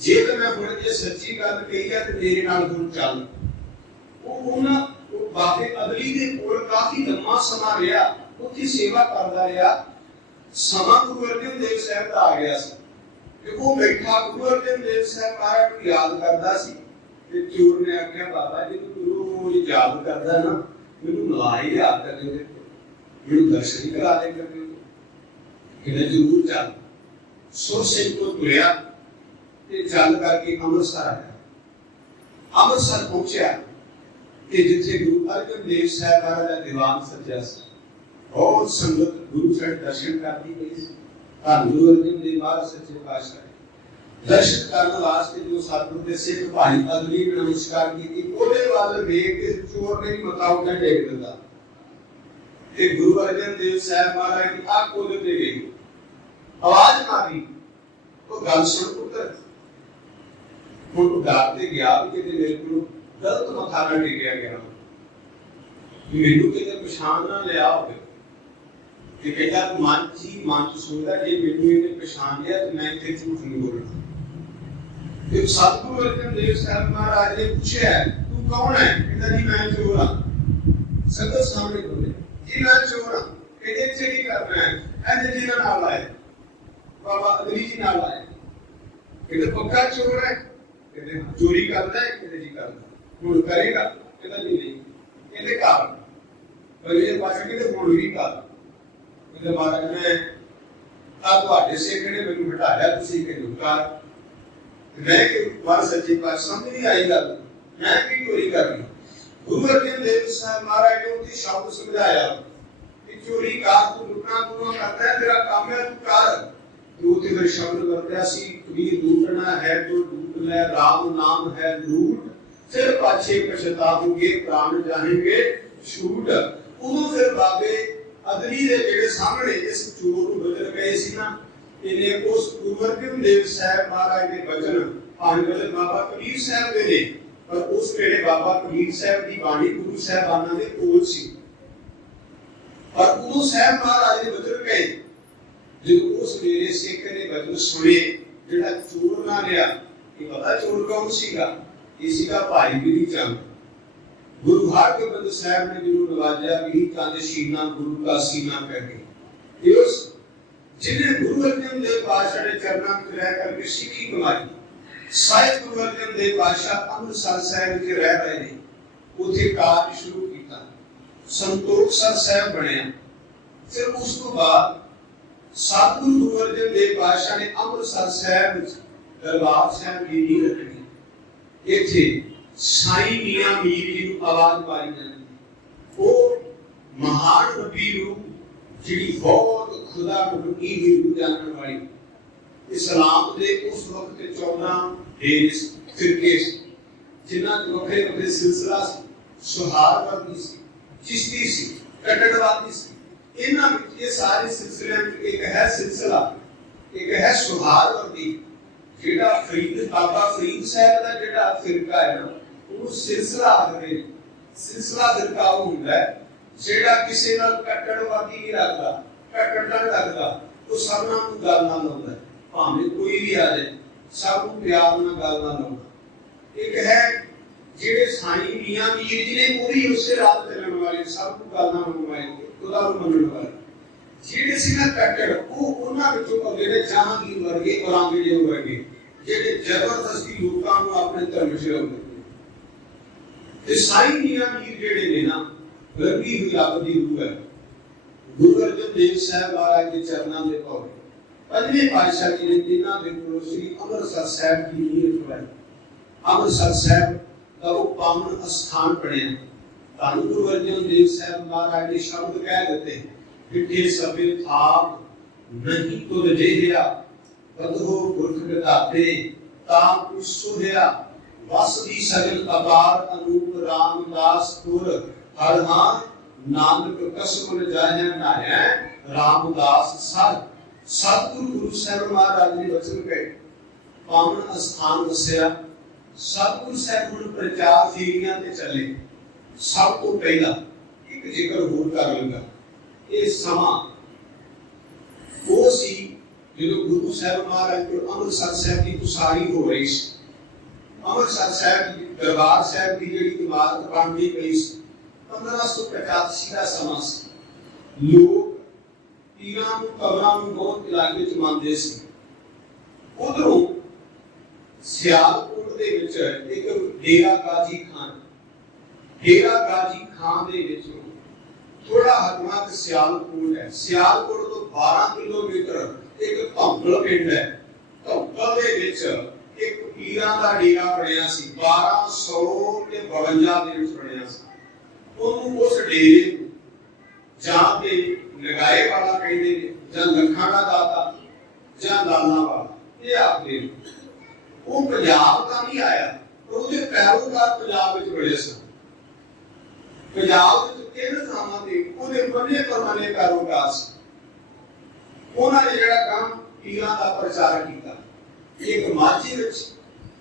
जे तो मैं हुण ये सच्ची गल कही है ते मेरे नाल हुण चल। वो बाबे अदली दे कोल काफी लंबा समा रहा, उत्थे सेवा करदा रहा। समा गुरु अर्जन देव साहब दा आ गया सी ते वो बैठा गुरु अर्जन देव साहब महाराज को याद करदा सी ते चोर ने आख्या, बाबा जी गुरु याद करदा ना, मैनू मलाई याद कर दे, मैनू दर्शन करा दे कर। कहते जरूर चल। सुर सिंह को तुरया ते चल करके अमृतसर आया। अमृतसर पहुंचा ते जिथे गुरु अर्जन देव साहब महाराज दा दीवान सजा सी, बहुत संगत गुरु साहब दर्शन करती गई सी। धन गुरु अर्जन देव महाराज सच्चे पातशाह दर्शन करने वास्ते जो सतगुरु दे सिख भाई अगली नमस्कार की, ओदे वाल वेख के चोर ने भी मथा उठा टेक दिता ते गुरु अर्जन देव साहब महाराज की आंख खोल ते गई, आवाज मारी, तो गल सुन पुत्र। हुण डरते गया कि मेरे को गलत मथा ना टेकिया गया, मैनू किते पछाण ना लिया होवे। ते कहता तू मन च सोचदा जे मैनू इहने पछाण लिया तो मैं इत्थे झूठ नहीं बोलना। ते सतगुरु अर्जन देव साहब महाराज ने पूछा, तू कौन है? कहता जी मैं चोर हां। संगत सामने बोले, जी मैं चोर हां। कहते इत्थे की करना है? ऐसे जी नाल आए, बाबा अदली जी नाल आए। कहते पक्का चोर है? कहते चोरी करता है? कहते जी करता। हुण करेगा? कहता जी नहीं। कहते कर। पर ये पाछे कहते हुण भी कर। कहते महाराज मैं आ तुहाडे सिख ने मैनू हटाया, तुसीं कहंदे कर। मैं कि बार सच्ची बात समझ नहीं आई गल, मैं की चोरी करनी। गुरु अर्जन देव साहब महाराज ने उनकी शब्द समझाया कि चोरी कर, तू लुटना तू करता है, तेरा काम है, तू कर। तो उसे फिर शब्द करता सी, कबीर लूटना है तो लूट ले, राम नाम है लूट, फिर पाछे पछताओगे, प्राण जाएंगे छूट। उदों फिर बाबे अदली दे जेड़े सामने इस चोर नूं बदल गए सी ना, इन्हें उस गुरु अर्जन देव साहब महाराज के वचन भावे बाबा कबीर साहब दे ने, पर उस वेले बाबा कबीर साहब की बाणी गुरु साहबाना दे कोल सी। और उदों साहब महाराज ने बदल गए जो उस मेरे सिख ने वचन सुने, जेड़ा चोर ना लिया। ये पता चोर कौन सीगा? इसी का भाई बिरी चंद। गुरु हरगोबिंद साहब ने जिन्होंने नवाजा बिरी चंद शीना गुरु का सीना करके, ये उस जिन्हें गुरु अर्जन देव पातशाह ने चरणों में रह करके सिक्खी कमाई। साहिब गुरु अर्जन देव पातशाह अमृतसर साहिब में रह रहे ने, उसे कार्य शुरू किया, संतोख सर साहिब बने। फिर उस तो बाद सतगुरु गुरु अर्जन देव पातशाह ने अमृतसर साहिब दरबार साहिब की नींह रखी। इत्थे साईं मियां मीर जी नूं आवाज पाई जांदी, वो महान नबी रूह जिहड़ी बहुत खुदा नूं की रूह जानने वाली, इस्लाम दे उस वक्त 14 देश फिरके जिन्हां च वखरे वखरे सिलसिला सी, सुहारवर्दी सी, चिश्ती सी, कटड़वादी सी। इन्हां विच ये सारे सिलसिले में एक है सिलसिला, एक है सुहारवर्दी, जेड़ा फरीद बाबा फरीद साहब दा जेड़ा फिरका है ना, वो सिलसिला आखदे ने। सिलसिला फिरका वो हुंदा है जेड़ा किसी नाल कटड़वादी नहीं रखदा, कटड़ नाल रखदा, वो सब नाल गल नाल लाउंदा, भाਵੇਂ कोई भी आ जाए सब ਨੂੰ प्यार ਨਾਲ ਗੱਲ ਨਾਲ ਲਾਉਂਦਾ। एक है ਜਿਹੜੇ ਸਾਈਂ ਮੀਆਂ ਮੀਰ ਜੀ ਨੇ ਪੂਰੀ ਉਸੇ ਰਾਤ ਚੱਲਣ ਵਾਲੇ, ਸਭ ਨੂੰ ਗੱਲ ਨਾਲ ਮੰਗਵਾਏ, ਖੁਦਾ ਨੂੰ ਮੰਨਣ ਵਾਲੇ। ਜਿਹੜੇ ਸੀ ਨਾ ਕੱਟੜ, ਉਹ ਉਹਨਾਂ ਵਿੱਚੋਂ ਅੱਗੇ ਨੇ ਜਹਾਂਗੀਰ ਵਰਗੇ, ਔਰੰਗਜ਼ੇਬ ਵਰਗੇ, ਜਿਹੜੇ ਜ਼ਬਰਦਸਤੀ ਲੋਕਾਂ ਨੂੰ ਆਪਣੇ ਧਰਮ ਚ ਲਾਉਂਦੇ। ਤੇ ਸਾਈਂ ਮੀਆਂ ਮੀਰ ਜਿਹੜੇ ਨੇ ਨਾ, ਰੰਗੀ ਹੋਈ ਰੱਬ ਦੀ ਰੂਹ ਹੈ। ਗੁਰੂ ਅਰਜਨ ਦੇਵ ਸਾਹਿਬ ਮਹਾਰਾਜ ਦੇ ਚਰਨਾਂ ਦੇ ਪਾਉ पंजवें पातशाह जी ने जिन्हां दे कोल श्री अमृतसर साहिब की नींह रखवाई। अमृतसर साहिब का वो पावन स्थान बनिया। धन गुरु अर्जन देव साहब महाराज ने शब्द कह देते, डिठे सबे थाप नहीं तुद जेहिया, बदहो पुरख विधाते ताम कुछ सोहया वस दी सगल अपार अनूप रामदास पुर हर हां नानक कसम न जाहे नाया रामदास सर सतगुरु गुरु साहब महाराज ने वचन कहे पावन स्थान वसया सतगुरु साहब हुण प्रचार फेरियां ते चले सब तो पहला एक जिक्र होर कर लगा ये समा वो सी जो गुरु साहब महाराज को अमृतसर साहब की उसारी हो रही सी अमृतसर साहब की दरबार साहब की जेडी इमारत बनती पई सी 1585 का समा सी लोग पीरां नूं कबरां नूं बहुत इलाके च मंनदे सी उधरों सियालकोट दे विच एक डेरा गाजी खान दे विच थोड़ा हटवा के सियालकोट है सियालकोट तो 12 किलोमीटर एक धौंकल पिंड है धौंकल दे विच एक पीरां दा डेरा बनया सी 1252 दे विच बनया सी ਉਹਨੂੰ उस डेरे जां ते लगाए वाला कहते ने जां लखां दा दाता जां लाला वाला ये आखदे वो पंजाब का नहीं आया पर ਉਹਦੇ ਪੈਰੋਕਾਰ ਪੰਜਾਬ ਵਿੱਚ ਬੜੇ ਸਨ ਪੰਜਾਬ ਵਿੱਚ ਕਿਹੜੇ ਥਾਵਾਂ ਤੇ ਉਹਦੇ ਬੰਨੇ ਪਰਮਾਨੇ ਪੈਰੋਕਾਰ ਸੀ ਉਹਨਾਂ ਨੇ ਜਿਹੜਾ ਕੰਮ ਪੀਰਾਂ ਦਾ ਪ੍ਰਚਾਰ ਕੀਤਾ ਇੱਕ ਮਾਝੇ ਵਿੱਚ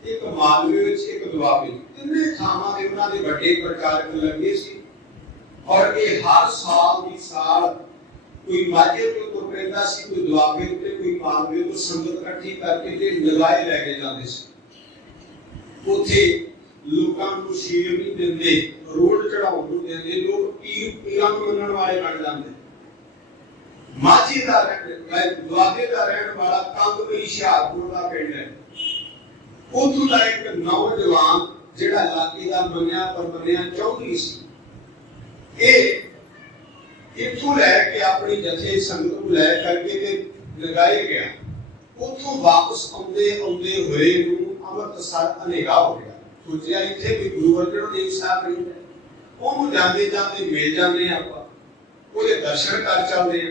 ਇੱਕ ਮਾਲਵੇ ਵਿੱਚ ਇੱਕ ਦੁਆਬੇ ਤਿੰਨੇ ਥਾਵਾਂ ਤੇ ਉਹਨਾਂ ਦੇ ਵੱਡੇ ਪ੍ਰਚਾਰਕ ਲੱਗੇ ਸੀ और ये हर साल की साल कोई माझे तो तुर पैंदा सी कोई दुआबे ते कोई मालवे तो संगत इकट्ठी करके ते लगाए लेके जांदे सी उथे लोकां नूं शीर नहीं दिंदे रोड चढ़ाउण नूं दिंदे लोग पीरां नूं मनण वाले बन जांदे माझे दा दुआबे दा रहण वाला कंगवी हुशियारपुर दा पिंड है उथों दा एक नौजवान जेड़ा इलाके दा मन्निया परमन्निया चौधरी सी इथों लैके अपनी जथे संगत को लै करके ते लगाए गया उथों वापस आउंदे आउंदे होए नूं अमृतसर हनेरा हो गया सोचिया इत्थे कोई गुरु अर्जन देव साहब नहीं है ओनू जांदे जांदे मिल जांदे आपां ओदे दर्शन कर चलदे आ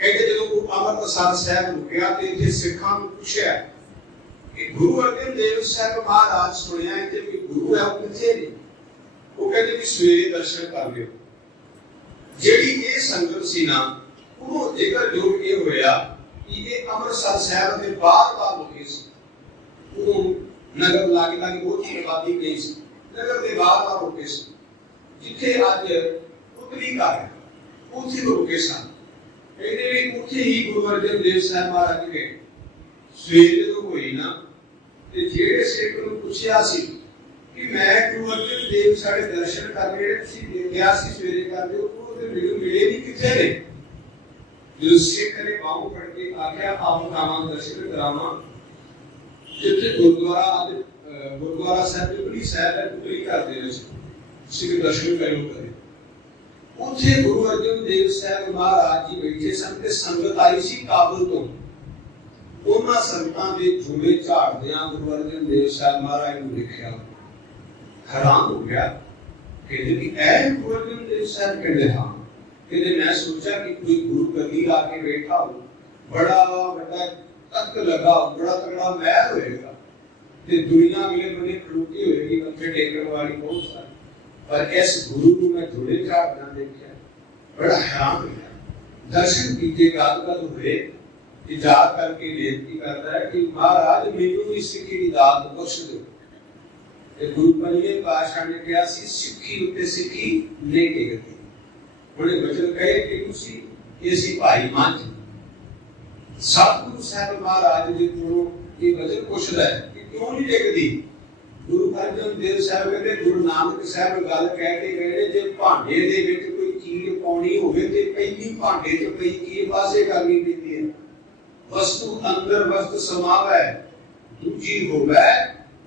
कहते जदों अमृतसर साहब रुकिया ते इत्थे सिखां नूं पुछया कि गुरु अर्जन देव साहब महाराज सुनिया इत्थे कोई गुरु है किथे ने ਉਹ ਕਹਿੰਦੇ ਕਿ ਸਵੇਰੇ ਦਰਸ਼ਨ ਕਰ ਲਿਓ ਜਿਹੜੀ ਇਹ ਸੰਗਤ ਸੀ ਨਾ ਉਹ ਜ਼ਿਕਰ ਜੋ ਇਹ ਹੋਇਆ ਕਿ ਇਹ ਅੰਮ੍ਰਿਤਸਰ ਸਾਹਿਬ ਦੇ ਬਾਹਰ ਲੋਕੀ ਸੀ ਉਹ ਨਗਰ ਲਾਗੇ ਬਹੁਤ ਹੀ ਆਬਾਦੀ ਗਈ ਸੀ ਨਗਰ ਦੇ ਬਾਹਰ ਲੋਕੀ ਸੀ ਜਿੱਥੇ ਅੱਜ ਉਤਰੀ ਘਰ ਹੈ ਉੱਥੇ ਲੋਕੀ ਸਨ ਕਹਿੰਦੇ ਵੀ ਉੱਥੇ ਹੀ ਗੁਰੂ ਅਰਜਨ ਦੇਵ ਸਾਹਿਬ ਮਹਾਰਾਜ ਗਏ ਸਵੇਰ ਜਦੋਂ ਹੋਈ ਨਾ ਤੇ ਜਿਹੜੇ ਸਿੱਖ ਨੂੰ ਪੁੱਛਿਆ ਸੀ कि मैं गुरु अर्जन देव सारे दर्शन करने ਜਿਹੜੇ ਤੁਸੀਂ ਦੇਖਿਆ ਸੀ ਸਵੇਰੇ ਕਰਦੇ ਉਹ ਤੇ ਮਿਲੇ ਨਹੀਂ ਕਿੱਥੇ ਨੇ ਜਦੋਂ ਸਿੱਖ ਨੇ ਬਾਹੂ ਫੜ ਕੇ ਆਖਿਆ ਆਪ ਨਾਮਾਂ ਦਰਸ਼ਨ ਕਰਾਵਾਂ ਜਿੱਥੇ ਗੁਰਦੁਆਰਾ ਸਾਹਿਬ ਦੇ ਬੜੀ ਸਾਹਿਬ ਹੈ ਪੂਰੀ ਕਰਦੇ ਨੇ ਸਿੱਖ ਦਰਸ਼ਨ ਕਰੇ ਉੱਥੇ ਗੁਰੂ ਅਰਜਨ ਦੇਵ ਸਾਹਿਬ ਮਹਾਰਾਜ ਜੀ ਬੈਠੇ ਸਨ ਤੇ ਸੰਗਤ ਆਈ ਸੀ ਕਾਬਲ ਤੋਂ ਉਹਨਾਂ ਸੰਗਤਾਂ ਦੇ ਝੂਲੇ ਝਾੜਦਿਆਂ ਗੁਰੂ ਅਰਜਨ ਦੇਵ ਸਾਹਿਬ ਮਹਾਰਾਜ ਨੂੰ ਦੇਖਿਆ हैरान हो गया कहते कि ऐ गुरु अर्जन देव साहब कहते हाँ कहते मैं सोचा कि कोई गुरु कभी आके बैठा हो बड़ा बड़ा तक लगा बड़ा तगड़ा महल होएगा ते दुनिया मिले बने खड़ोती होएगी मत्थे टेकने वाली बहुत सारी पर इस गुरु को मैं थोड़े झाड़ना देखा बड़ा हैरान हो गया दर्शन कीते गाद हुए कि जा करके बेनती करता है कि महाराज मैनू भी सिक्खी दी दात बख्श दो ਤੇ ਗੁਰੂ ਪੰਜਵੇਂ ਪਾਤਸ਼ਾਹ ਨੇ ਕਿਹਾ ਸੀ ਸਿੱਖੀ ਉੱਤੇ ਸਿੱਖੀ ਨਹੀਂ ਟਿਕਦੀ ਉਹਨੇ ਬਚਨ ਕਹੇ ਕਿ ਤੁਸੀਂ ਇਸੇ ਭਾਈ ਮੰਝ ਸਤਿਗੁਰੂ ਸਾਹਿਬ ਮਹਾਰਾਜ ਜੀ ਕੋਲੋਂ ਇਹ ਬਚਨ ਪੁੱਛਦਾ ਹੈ ਕਿ ਕਿਉਂ ਨਹੀਂ ਟਿਕਦੀ ਗੁਰੂ ਅਰਜਨ ਦੇਵ ਸਾਹਿਬ ਕਹਿੰਦੇ ਗੁਰੂ ਨਾਨਕ ਸਾਹਿਬ ਗੱਲ ਕਹਿ ਕੇ ਗਏ ਜੇ ਭਾਂਡੇ ਦੇ ਵਿੱਚ ਕੋਈ ਚੀਜ਼ ਪਾਉਣੀ ਹੋਵੇ ਤੇ ਪਹਿਲੀ ਭਾਂਡੇ 'ਚ ਪਈ ਚੀਜ਼ ਪਾਸੇ ਕਰਨੀ ਪੈਂਦੀ ਹੈ ਵਸਤੂ ਅੰਦਰ ਵਸਤ ਸਮਾਵੈ ਦੂਜੀ ਹੋਵੇ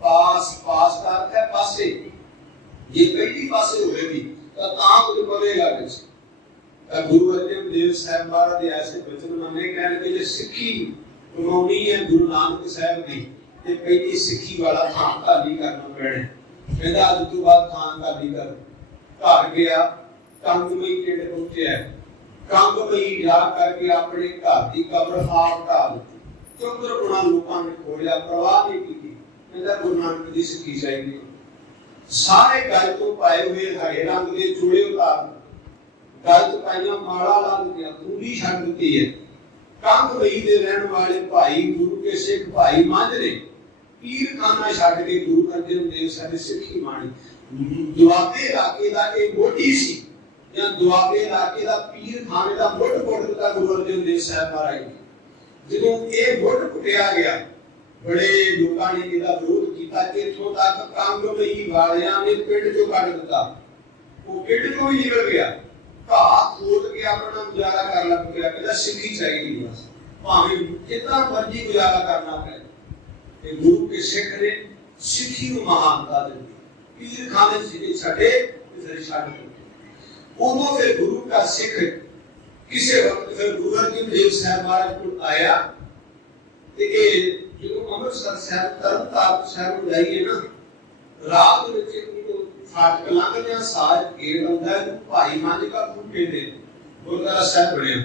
पास पास का अर्थ है पासे ये पहली पासे होएगी तो कुछ पवेगा नहीं गुरु अर्जन देव साहब महाराज दे ऐसे वचन माने कहने के जे सिक्खी कमाउनी है गुरु नानक साहब दी ते पहली सिक्खी वाला थां खाली करना पैना कहंदा अज तो बाद थां खाली कर घर गया कंगमई पिंड पहुंचया कंगमई जा करके अपने घर दी कब्र आप ढा दी चौधर गुणा लोगों ने खोलिया, परवाह नहीं की। कहता गुरु नानक दी सिक्खी चाहिए। सारे गल तो पाए हुए हरे रंग के चूड़े उतार, गल तो पाइया माला ला दिया, दूरी छड़ दी है। कंग वही दे रहने वाले भाई गुरु के सिख भाई मांझरे पीर खाना छड़ के गुरु अर्जन देव साहब ने सिक्खी माणी। दुआबे इलाके का एक मोटी सी या दुआबे इलाके का पीर खाने का मुठ पुट दिता गुरु अर्जन देव साहब महाराज ने। जदों ये मुठ पुटिया गया, बड़े लोगों ने इसका विरोध किया कि इथों तक कंगवई वालियां ने पिंड चों कढ दिता। वो पिंड चों ही निकल गया, घाह खोद के अपना गुजारा कर लग गया। कहता सिक्खी चाहिए बस, भावें जितना मर्जी गुजारा करना पए। गुरु के सिख ने सिक्खी को महानता दी। पीर खाने से छड़े फिर छड़ उदों फिर गुरु का सिख किसी वक्त फिर गुरु अर्जन देव साहब महाराज को आया ते जो अमृतसर साहब तरनताਰਨ साहब जाइए ना, रात में फाटक लंघदे साज गेट आंदा है भाई मांझ का खूटे दे गुरुद्वारा साहब बने।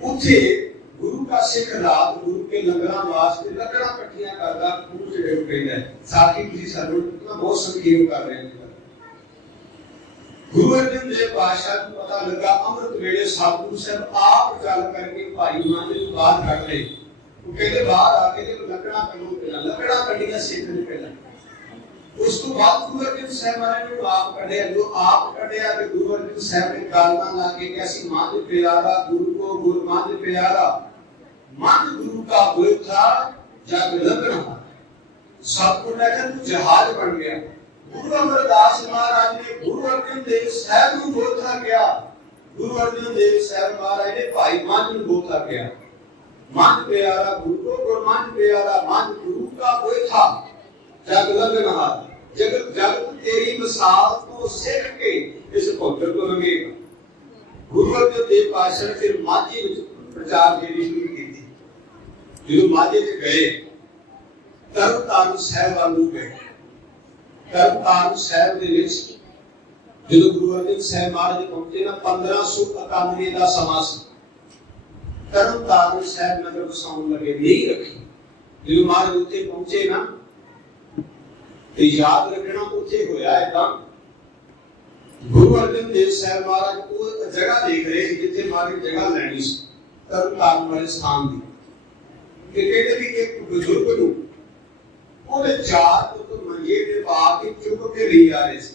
उथे गुरु का सिख रात गुरु के लंगरां वास्ते लकड़ा इकट्ठियां करदा खूह च डਿੱਗ पैंदा है। साथी किसी सानू बहुत संक्षेप कर रहे हैं। गुरु अर्जन देव पातशाह को पता लगा अमृत वेले सतगुरु साहब आप चल करके भाई मांझ को बाहर कढ ले। वो कहते बाहर आके देखो लकड़ा कढो, पहला लकड़ा कढिया सिख ने पहला। उस तो बाद गुरु अर्जन साहब महाराज ने आप कढिया, जो आप कढिया ते गुरु अर्जन साहब ने गालना लाके कि ऐसी मांझ प्यारा गुरु को गुरु मांझ प्यारा मन गुरु का था जग लगना। सतगुरु ने कहा तू जहाज बन गया। गुरु अमरदास महाराज ने गुरु अर्जन देव साहब को बोलता गया, गुरु अर्जन देव साहब महाराज ने भाई मांझ को बोलता गया। मन प्यारा गुरु को गुरु मन प्यारा मन गुरु का था जग लगना। जगत जगत तेरी मिसाल को सीख के इस भौतिक को लगेगा। गुरु अर्जन देव पातशाह ने फिर माझे में प्रचार देनी शुरू की थी। जो माझे च गए तरनताਰਨ साहब वालों गए। तरनताਰਨ साहब दे विच जो गुरु अर्जन साहब महाराज पहुंचे ना 1591 का समा सी। तरनताਰਨ साहब नगर बसाउण लगे नहीं रखी। जो महाराज उत्थे पहुंचे ना तो याद रखना उत्थे होया इदां गुरु अर्जन देव साहब महाराज को जगह देख रहे थे जिथे महाराज जगह लैनी सी तरनताਰਨ वाले स्थान दी। कि कहते भी एक बुजुर्ग नूं ਉਹਦੇ ਚਾਰ ਪੁੱਤ ਮੰਜੇ ਤੇ ਪਾ ਕੇ ਚੁੱਕ ਕੇ ਲਈ ਆ ਰਹੇ ਸੀ।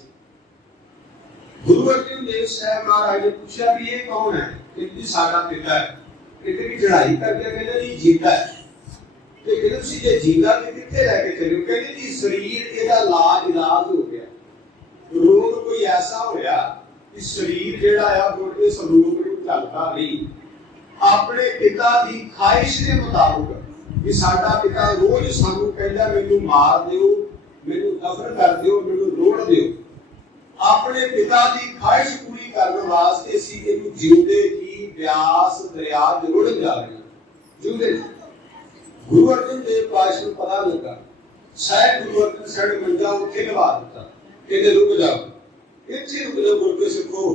ਗੁਰੂ ਅਰਜਨ ਦੇਵ ਸਾਹਿਬ ਮਹਾਰਾਜ ਨੇ ਪੁੱਛਿਆ ਵੀ ਇਹ ਕੌਣ ਹੈ? ਕਹਿੰਦੇ ਸਾਡਾ ਪਿਤਾ ਹੈ। ਕਿਤੇ ਵੀ ਚੜਾਈ ਕਰਕੇ ਕਹਿੰਦਾ ਜੀ ਜੀਂਦਾ ਹੈ। ਤੇ ਕਹਿੰਦੇ ਤੁਸੀਂ ਜੇ ਜੀਂਦਾ ਤੇ ਕਿੱਥੇ ਲੈ ਕੇ ਚੱਲਿਓ? ਕਹਿੰਦੇ ਜੀ ਸਰੀਰ ਇਹਦਾ ਇਲਾਜ ਹੋ ਗਿਆ। ਰੋਗ ਕੋਈ ਐਸਾ ਹੋਇਆ ਕਿ ਸਰੀਰ ਜਿਹੜਾ ਆ ਉਹ ਇਸ ਰੋਗ ਨੂੰ ਝੱਲਦਾ ਨਹੀਂ। ਆਪਣੇ ਪਿਤਾ ਦੀ ਖਾਹਿਸ਼ ਦੇ ਮੁਤਾਬਕ कि साडा पिता रोज सानू कहंदा मैनू मार दियो, मैनू दफन कर दियो, मैनू रोड़ दियो। अपने पिता दी ख्वाहिश पूरी करने वास्ते सी इहनू जिउंदे ही ब्यास दरिया च रुड़ जा रहे हैं। जिउंदे गुरु अर्जन देव पातशाह नूं पता लगा, शायद गुरु अर्जन साहब मंजा उत्थे लवा दिता। कहंदे रुक जाओ, इत्थे रुक जाओ, मुड़ के सिखो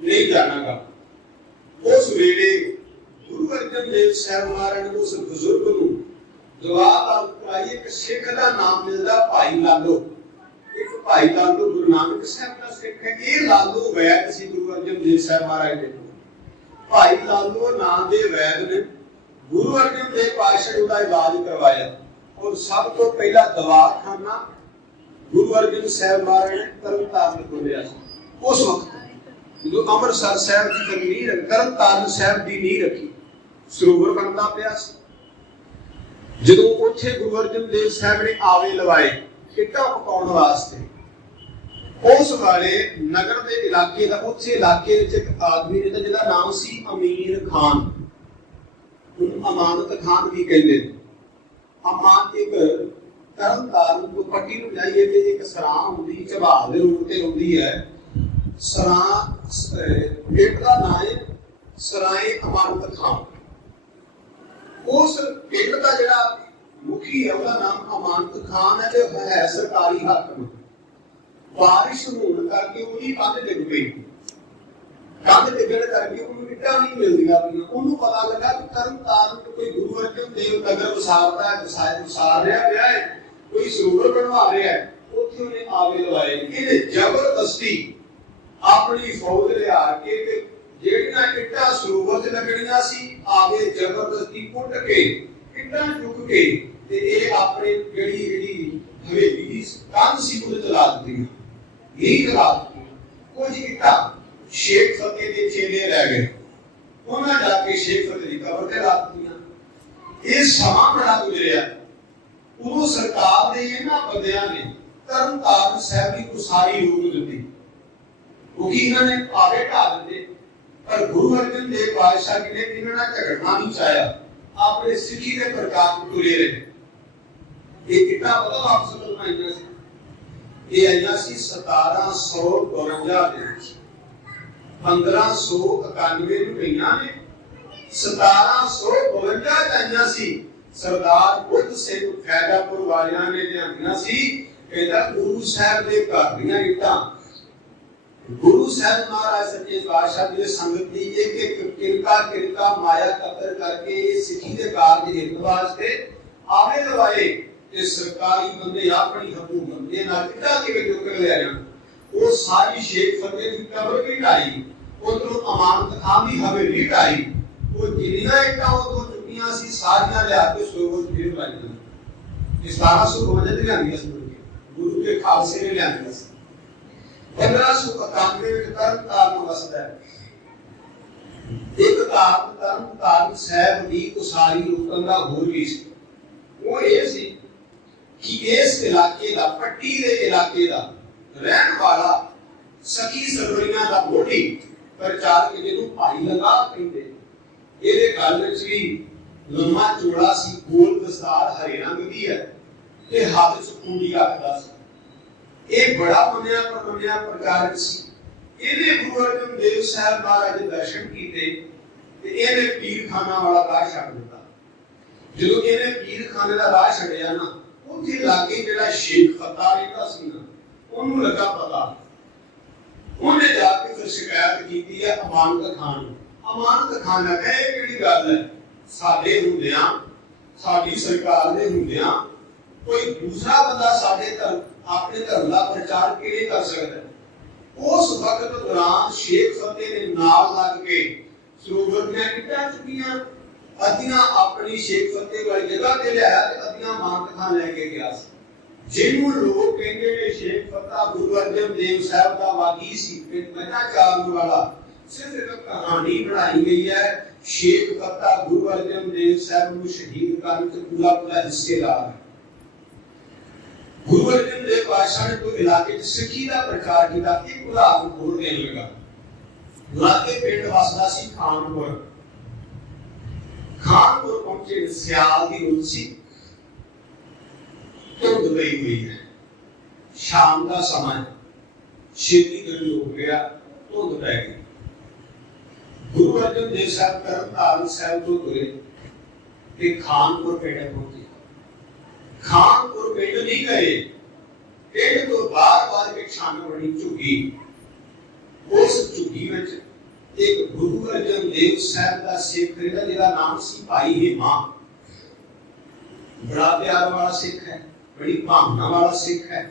नहीं जाणागा। उस वेले गुरु अर्जन देव साहब महाराज ने उस बुजुर्ग नूं जवाब कराई कि सिख का नाम मिलता भाई लालो। एक भाई लालो गुरु नानक साहब का सिख है। ये लालो वैद सी गुरु अर्जन देव साहब महाराज ने। भाई लालो नाम दे वैद ने गुरु अर्जन देव पातशाह ने इलाज करवाया और सब तो पहला दवाखाना गुरु अर्जन साहब महाराज ने तरनताਰਨ खोलिया। उस वक्त जो अमृतसर साहब की नींह तरनताਰਨ साहब की नींह रखी, सरोवर बनता पिया। ਜਦੋਂ ਉੱਥੇ ਗੁਰੂ ਅਰਜਨ ਦੇਵ ਸਾਹਿਬ ਨੇ ਆਵੇ ਲਵਾਏ ਇੱਟਾਂ ਪਕਾਉਣ ਵਾਸਤੇ, ਉਸ ਵਾਲੇ ਨਗਰ ਦੇ ਇਲਾਕੇ ਦਾ ਉੱਥੇ ਇਲਾਕੇ ਵਿੱਚ ਇੱਕ ਆਦਮੀ ਰਹਿੰਦਾ ਜਿਹਦਾ ਨਾਮ ਸੀ ਅਮੀਰ ਖਾਨ। ਉਹਨੂੰ ਅਮਾਨਤ ਖਾਨ ਵੀ ਕਹਿੰਦੇ ਨੇ। ਅਮਾਨਤ ਇੱਕ ਤਰਨਤਾਰਨ ਤੋਂ ਪੱਟੀ ਨੂੰ ਜਾਈਏ ਤੇ ਇੱਕ ਸਰਾਂ ਹੁੰਦੀ, ਝਬਾਲ ਦੇ ਰੋਡ ਤੇ ਹੁੰਦੀ ਹੈ ਸਰਾਂ। ਪਿੰਡ ਦਾ ਨਾਂ ਹੈ ਸਰਾਏ ਅਮਾਨਤ ਖਾਨ। उस पिंड का जिहड़ा मुखी है उसका नाम अमानत खान है। जो है सरकारी हाकम। बारिश होने करके उहदी कंध डिग पई। ਕੰਧ ਡਿੱਗਣ ਕਰਕੇ ਉਹਨੂੰ ਇੱਟਾਂ ਨਹੀਂ ਮਿਲਦੀਆਂ ਪਈਆਂ। ਉਹਨੂੰ ਪਤਾ ਲੱਗਾ ਕਿ ਤਰਨਤਾਰਨ ਤੋਂ ਕੋਈ ਗੁਰੂ ਅਰਜਨ ਦੇਵ ਨਗਰ ਵਸਾਰਦਾ ਹੈ, ਵਸਾਰ ਰਿਹਾ ਪਿਆ ਹੈ, ਕੋਈ ਸਰੋਵਰ ਬਣਵਾ ਰਿਹਾ ਹੈ, ਉੱਥੇ ਉਹਨੇ ਆਵੇ ਲਵਾਏ। ਇਹਨੇ ਜ਼ਬਰਦਸਤੀ ਆਪਣੀ ਫੌਜ ਲਿਆ ਕੇ ਤੇ ਜਿਹੜੀਆਂ ਇੱਟਾਂ ਸਰੋਵਰ 'ਚ ਲੱਗਣੀਆਂ ਸੀ, ਆਵੇ ਜ਼ਬਰਦਸਤੀ ਪੁੱਟ ਕੇ ਇੱਟਾਂ ਚੁੱਕ ਕੇ ਤੇ ਇਹ ਆਪਣੇ ਜਿਹੜੀ ਹਵੇਲੀ ਦੀ ਕੰਧ ਸੀ ਉਹਦੇ ਤੇ ਲਾ ਦਿੱਤੀਆਂ, ਨੀਂਹ ਲਾ ਦਿੱਤੀਆਂ। ਕੁਝ ਇੱਟਾਂ ਸ਼ੇਖ ਫਤਿਹ ਦੇ ਚੇਲੇ ਰਹਿ ਗਏ, ਉਹਨਾਂ ਜਾ ਕੇ ਸ਼ੇਖ ਫਤਿਹ ਦੀ ਕਬਰ ਤੇ ਲਾ ਦਿੱਤੀਆਂ। ਇਹ ਸਮਾਂ ਬੜਾ ਗੁਜ਼ਰਿਆ, ਉਦੋਂ ਸਰਕਾਰ ਦੇ ਇਹਨਾਂ ਬੰਦਿਆਂ ਨੇ ਤਰਨਤਾਰਨ ਸਾਹਿਬ ਦੀ ਉਸਾਰੀ ਰੋਕ ਦਿੱਤੀ, ਕਿਉਂਕਿ ਇਹਨਾਂ ਨੇ ਆਵੇ ਢਾ ਦਿੰਦੇ। ਪਰ ਗੁਰੂ ਅਰਜਨ ਦੇਵ ਪਾਤਸ਼ਾਹ ਜੀ ਨੇ ਇਹਨਾਂ ਨਾਲ ਝਗੜਨਾ ਨਹੀਂ ਚਾਹਿਆ, ਆਪਣੇ ਸਿੱਖੀ ਦੇ ਪ੍ਰਕਾਸ਼ ਨੂੰ ਤੁਰੇ ਰਹੇ। ਇਹ ਕਿੱਟਾ ਪਤਾ ਵਾਪਸ ਬਣਾਈਆਂ ਸੀ, ਇਹ ਆਈਆਂ ਸੀ 1752 ਦੇ ਵਿੱਚ, 1591 ਨੂੰ ਗਈਆਂ ਨੇ, 1752 ਚ ਆਈਆਂ ਸੀ। ਸਰਦਾਰ ਬੁੱਧ ਸਿੰਘ ਫੈਜ਼ਾਪੁਰ ਵਾਲਿਆਂ ਨੇ ਲਿਆਂਦੀਆਂ ਸੀ। ਕਹਿੰਦਾ ਗੁਰੂ ਸਾਹਿਬ ਦੇ ਘਰ ਦੀਆਂ ਇੱਟਾਂ, ਗੁਰੂ ਸਾਹਿਬ ਮਹਾਰਾਜ ਸੱਚੇ ਪਾਤਸ਼ਾਹ ਜੀ ਦੇ ਸੰਗਤ ਦੀ ਇੱਕ ਇੱਕ ਕਿਰਕਾ ਮਾਇਆ ਕਤਰ ਕਰਕੇ ਸਿੱਖੀ ਦੇ ਕਾਰਜ ਹਿੱਤ ਵਾਸਤੇ ਆਵੇ ਲਵਾਏ ਤੇ ਸਰਕਾਰੀ ਬੰਦੇ ਆਪਣੀ ਹਕੂਮਤ ਦੇ ਨਾਲ ਕਿੱਦਾਂ ਦੇ ਵਿੱਚ ਚੁੱਕ ਲਿਆ ਜਾਣ। ਉਹ ਸਾਰੀ ਸ਼ੇਖ ਫਤਿਹ ਦੀ ਕਬਰ ਵੀ ਢਾਈ, ਉਧਰੋਂ ਅਮਾਨਤ ਖਾਨ ਦੀ ਹਵੇਲੀ ਢਾਈ। ਉਹ ਜਿੰਨੀਆਂ ਇੱਟਾਂ ਉਦੋਂ ਚੁੱਕੀਆਂ ਸੀ ਸਾਰੀਆਂ ਲਿਆ ਕੇ ਸਰੋਵਰ ਚ ਫੇਰ ਲਾਈਆਂ। ਇਹ 1752 ਦੇ ਲਿਆਂਦੀਆਂ ਸੀ, ਗੁਰੂ ਦੇ ਖਾਲਸੇ ਨੇ ਲਿਆਂਦੀਆਂ ਸੀ। 1591 ਵਿੱਚ ਤਰਨਤਾਰਨ ਵਸਦਾ ਹੈ। ਇੱਕ ਕਾਰਨ ਤਰਨਤਾਰਨ ਸਾਹਿਬ ਦੀ ਉਸਾਰੀ ਰੋਕਣ ਦਾ ਹੋਰ ਵੀ ਸੀ। ਉਹ ਇਹ ਸੀ ਕਿ ਇਸ ਇਲਾਕੇ ਦਾ, ਪੱਟੀ ਦੇ ਇਲਾਕੇ ਦਾ ਰਹਿਣ ਵਾਲਾ ਸਖੀ ਸਰਵਰੀਆਂ ਦਾ ਮੋਢੀ ਪ੍ਰਚਾਰਕ ਜਿਹਨੂੰ ਭਾਈ ਲਗਾ ਕਹਿੰਦੇ, ਇਹਦੇ ਗੱਲ ਵਿੱਚ ਵੀ ਲੰਮਾ ਚੌੜਾ ਸੀ, ਗੋਲ ਦਸਤਾਰ ਹਰੇ ਰੰਗ ਦੀ ਹੈ ਤੇ ਹੱਥ 'ਚ ਕੁੰਡੀ ਰੱਖਦਾ ਸੀ। ਇਹ ਬੜਾ ਮੰਨਿਆ ਪ੍ਰਚਾਰਕ ਸੀ। ਇਹਨੇ ਗੁਰੂ ਅਰਜਨ ਦੇਵ ਸਾਹਿਬ ਮਹਾਰਾਜ ਦੇ ਦਰਸ਼ਨ ਕੀਤੇ ਤੇ ਇਹਨੇ ਪੀਰਖਾਨਾ ਵਾਲਾ ਰਾਹ ਛੱਡ ਦਿੱਤਾ। ਜਦੋਂ ਇਹਨੇ ਪੀਰਖਾਨੇ ਦਾ ਰਾਹ ਛੱਡਿਆ ਨਾ, ਉੱਥੇ ਲਾਗੇ ਜਿਹੜਾ ਸ਼ੇਖ ਫਤਾ ਰਹਿੰਦਾ ਸੀ ਨਾ, ਉਹਨੂੰ ਲੱਗਾ ਪਤਾ। ਉਹਨੇ ਜਾ ਕੇ ਫਿਰ ਸ਼ਿਕਾਇਤ ਕੀਤੀ ਹੈ ਅਮਾਨਤ ਖਾਨ ਨੂੰ। ਅਮਾਨਤ ਖਾਨ ਨੇ ਕਿਹਾ ਇਹ ਕਿਹੜੀ ਗੱਲ ਹੈ, ਸਾਡੇ ਹੁੰਦਿਆਂ, ਸਾਡੀ ਸਰਕਾਰ ਦੇ ਹੁੰਦਿਆਂ ਕੋਈ ਦੂਸਰਾ ਬੰਦਾ ਸਾਡੇ ਧਰਮ, ਆਪਣੇ ਧਰਮ ਦਾ ਪ੍ਰਚਾਰ ਕਿਵੇਂ ਕਰ ਸਕਦਾ ਹੈ। ਉਸ ਵਕਤ ਦੌਰਾਨ ਸ਼ੇਖ ਫਤਿਹ ਨੇ ਨਾਲ ਲੱਗ ਕੇ ਸਰੋਵਰ ਦੀਆਂ ਇੱਟਾਂ ਚੁੱਕੀਆਂ, ਅੱਧੀਆਂ ਆਪਣੀ ਸ਼ੇਖ ਫਤਿਹ ਵਾਲੀ ਜਗ੍ਹਾ ਤੇ ਲਿਆਇਆ ਤੇ ਅੱਧੀਆਂ ਅਮਾਨਤ ਖਾਨ ਲੈ ਕੇ ਗਿਆ ਸੀ। ਜਿਹਨੂੰ ਲੋਕ ਕਹਿੰਦੇ ਨੇ ਸ਼ੇਖ ਫਤਿਹ ਗੁਰੂ ਅਰਜਨ ਦੇਵ ਸਾਹਿਬ ਦਾ ਵਾਗੀ ਸੀ, ਪਹਿਲਾਂ ਚਾਲਣ ਵਾਲਾ, ਸਿਰਫ ਇੱਕ ਕਹਾਣੀ ਬਣਾਈ ਗਈ ਹੈ। ਸ਼ੇਖ ਫਤਿਹ ਗੁਰੂ ਅਰਜਨ ਦੇਵ ਸਾਹਿਬ ਨੂੰ ਸ਼ਹੀਦ ਕਰਨ ਚ ਪੂਰਾ ਹਿੱਸੇਦਾਰ ਹੈ। ਗੁਰੂ ਅਰਜਨ ਦੇਵ ਪਾਤਸ਼ਾਹ ਨੇ ਕੋਈ ਇਲਾਕੇ 'ਚ ਸਿੱਖੀ ਦਾ ਪ੍ਰਚਾਰ ਕੀਤਾ। ਇੱਕ ਉਦਾਹਰਨ ਹੋਰ ਦੇਣ ਲੱਗਾ। ਲਾਗੇ ਪਿੰਡ ਵਸਦਾ ਸੀ ਖਾਨਪੁਰ। ਖਾਨਪੁਰ ਪਹੁੰਚੇ, ਸਿਆਲ ਦੀ ਰੁੱਤ ਸੀ, ਧੁੰਦ ਪਈ ਹੋਈ ਹੈ, ਸ਼ਾਮ ਦਾ ਸਮਾਂ, ਛੇਤੀ ਦਿਨ ਹੋ ਗਿਆ, ਧੁੰਦ ਪੈ ਗਈ। ਗੁਰੂ ਅਰਜਨ ਦੇਵ ਸਾਹਿਬ ਤਰਨਤਾਰਨ ਸਾਹਿਬ ਤੋਂ ਤੁਰੇ ਤੇ ਖਾਨਪੁਰ ਪਿੰਡ ਪਹੁੰਚੇ। ਖਾਨਪੁਰ ਪਿੰਡ ਨਹੀਂ ਗਏ, ਪਿੰਡ ਤੋਂ ਬਾਹਰ ਇੱਕ ਛਾਨ ਬਣੀ ਝੁੱਗੀ। ਉਸ ਝੁੱਗੀ ਵਿੱਚ ਇੱਕ ਗੁਰੂ ਅਰਜਨ ਦੇਵ ਸਾਹਿਬ ਦਾ ਸਿੱਖ ਰਹਿੰਦਾ, ਜਿਹਦਾ ਨਾਮ ਸੀ ਭਾਈ ਹੀਮਾ। ਬੜਾ ਪਿਆਰ ਵਾਲਾ ਸਿੱਖ ਹੈ, ਬੜੀ ਭਾਵਨਾ ਵਾਲਾ ਸਿੱਖ ਹੈ।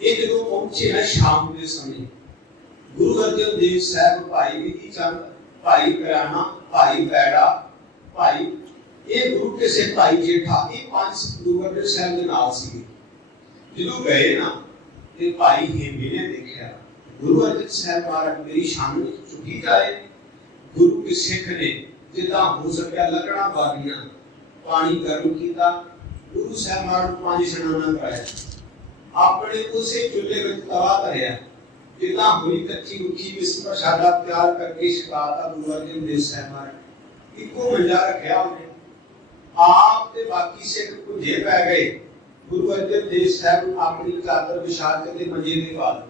ਇਹ ਜਦੋਂ ਪਹੁੰਚੇ ਨਾ ਸ਼ਾਮ ਦੇ ਸਮੇਂ, ਗੁਰੂ ਅਰਜਨ ਦੇਵ ਸਾਹਿਬ, ਭਾਈ ਵਿਧੀ ਚੰਦ, ਭਾਈ ਪਿਆਣਾ, ਭਾਈ ਪੈੜਾ, ਭਾਈ ਇਹ ਗੁਰੂ ਕੇ ਸਿੱਖ, ਭਾਈ ਜੇਠਾ, ਇਹ ਪੰਜ ਗੁਰੂ ਅਰਜਨ ਸਾਹਿਬ ਦੇ ਨਾਲ ਸੀ। ਜਦੋਂ ਗਏ ਨਾ ਤੇ ਭਾਈ ਹੀਮੇ ਨੇ ਦੇਖਿਆ ਗੁਰੂ ਅਰਜਨ ਸਾਹਿਬ ਮਹਾਰਾਜ ਮੇਰੀ ਸ਼ਾਨ ਵਿੱਚ ਝੁਕੀ ਜਾਏ। ਗੁਰੂ ਕੇ ਸਿੱਖ ਨੇ ਜਿੱਦਾਂ ਹੋ ਸਕਿਆ ਲੱਕੜਾਂ ਬਾਰੀਆਂ, ਪਾਣੀ ਗਰਮ ਕੀਤਾ, ਗੁਰੂ ਸਾਹਿਬ ਮਹਾਰਾਜ ਨੂੰ ਪਾਣੀ ਇਸ਼ਨਾਨ ਕਰਾਇਆ, ਆਪਣੇ ਉਸੇ ਚੁੱਲ੍ਹੇ ਵਿੱਚ ਤਵਾ ਧਰਿਆ, ਜਿੱਦਾਂ ਹੋਈ ਕੱਚੀ ਰੁੱਖੀ ਵਿੱਚ ਪ੍ਰਸ਼ਾਦਾ ਤਿਆਰ ਕਰਕੇ ਛਕਾਤਾ। ਗੁਰੂ ਅਰਜਨ ਦੇਵ ਸਾਹਿਬ ਮਹਾਰਾਜ ਇੱਕੋ ਮੰਜਾ ਰੱਖਿਆ ਉਹਨੇ, ਆਪ ਤੇ ਬਾਕੀ ਸਿੱਖ ਭੁੱਜੇ ਪੈ ਗਏ। ਗੁਰੂ ਅਰਜਨ ਦੇਵ ਸਾਹਿਬ ਨੂੰ ਆਪਣੀ ਚਾਦਰ ਵਿਛਾ ਕੇ ਮੰਜੇ ਤੇ ਪਾ ਦਿੱਤਾ।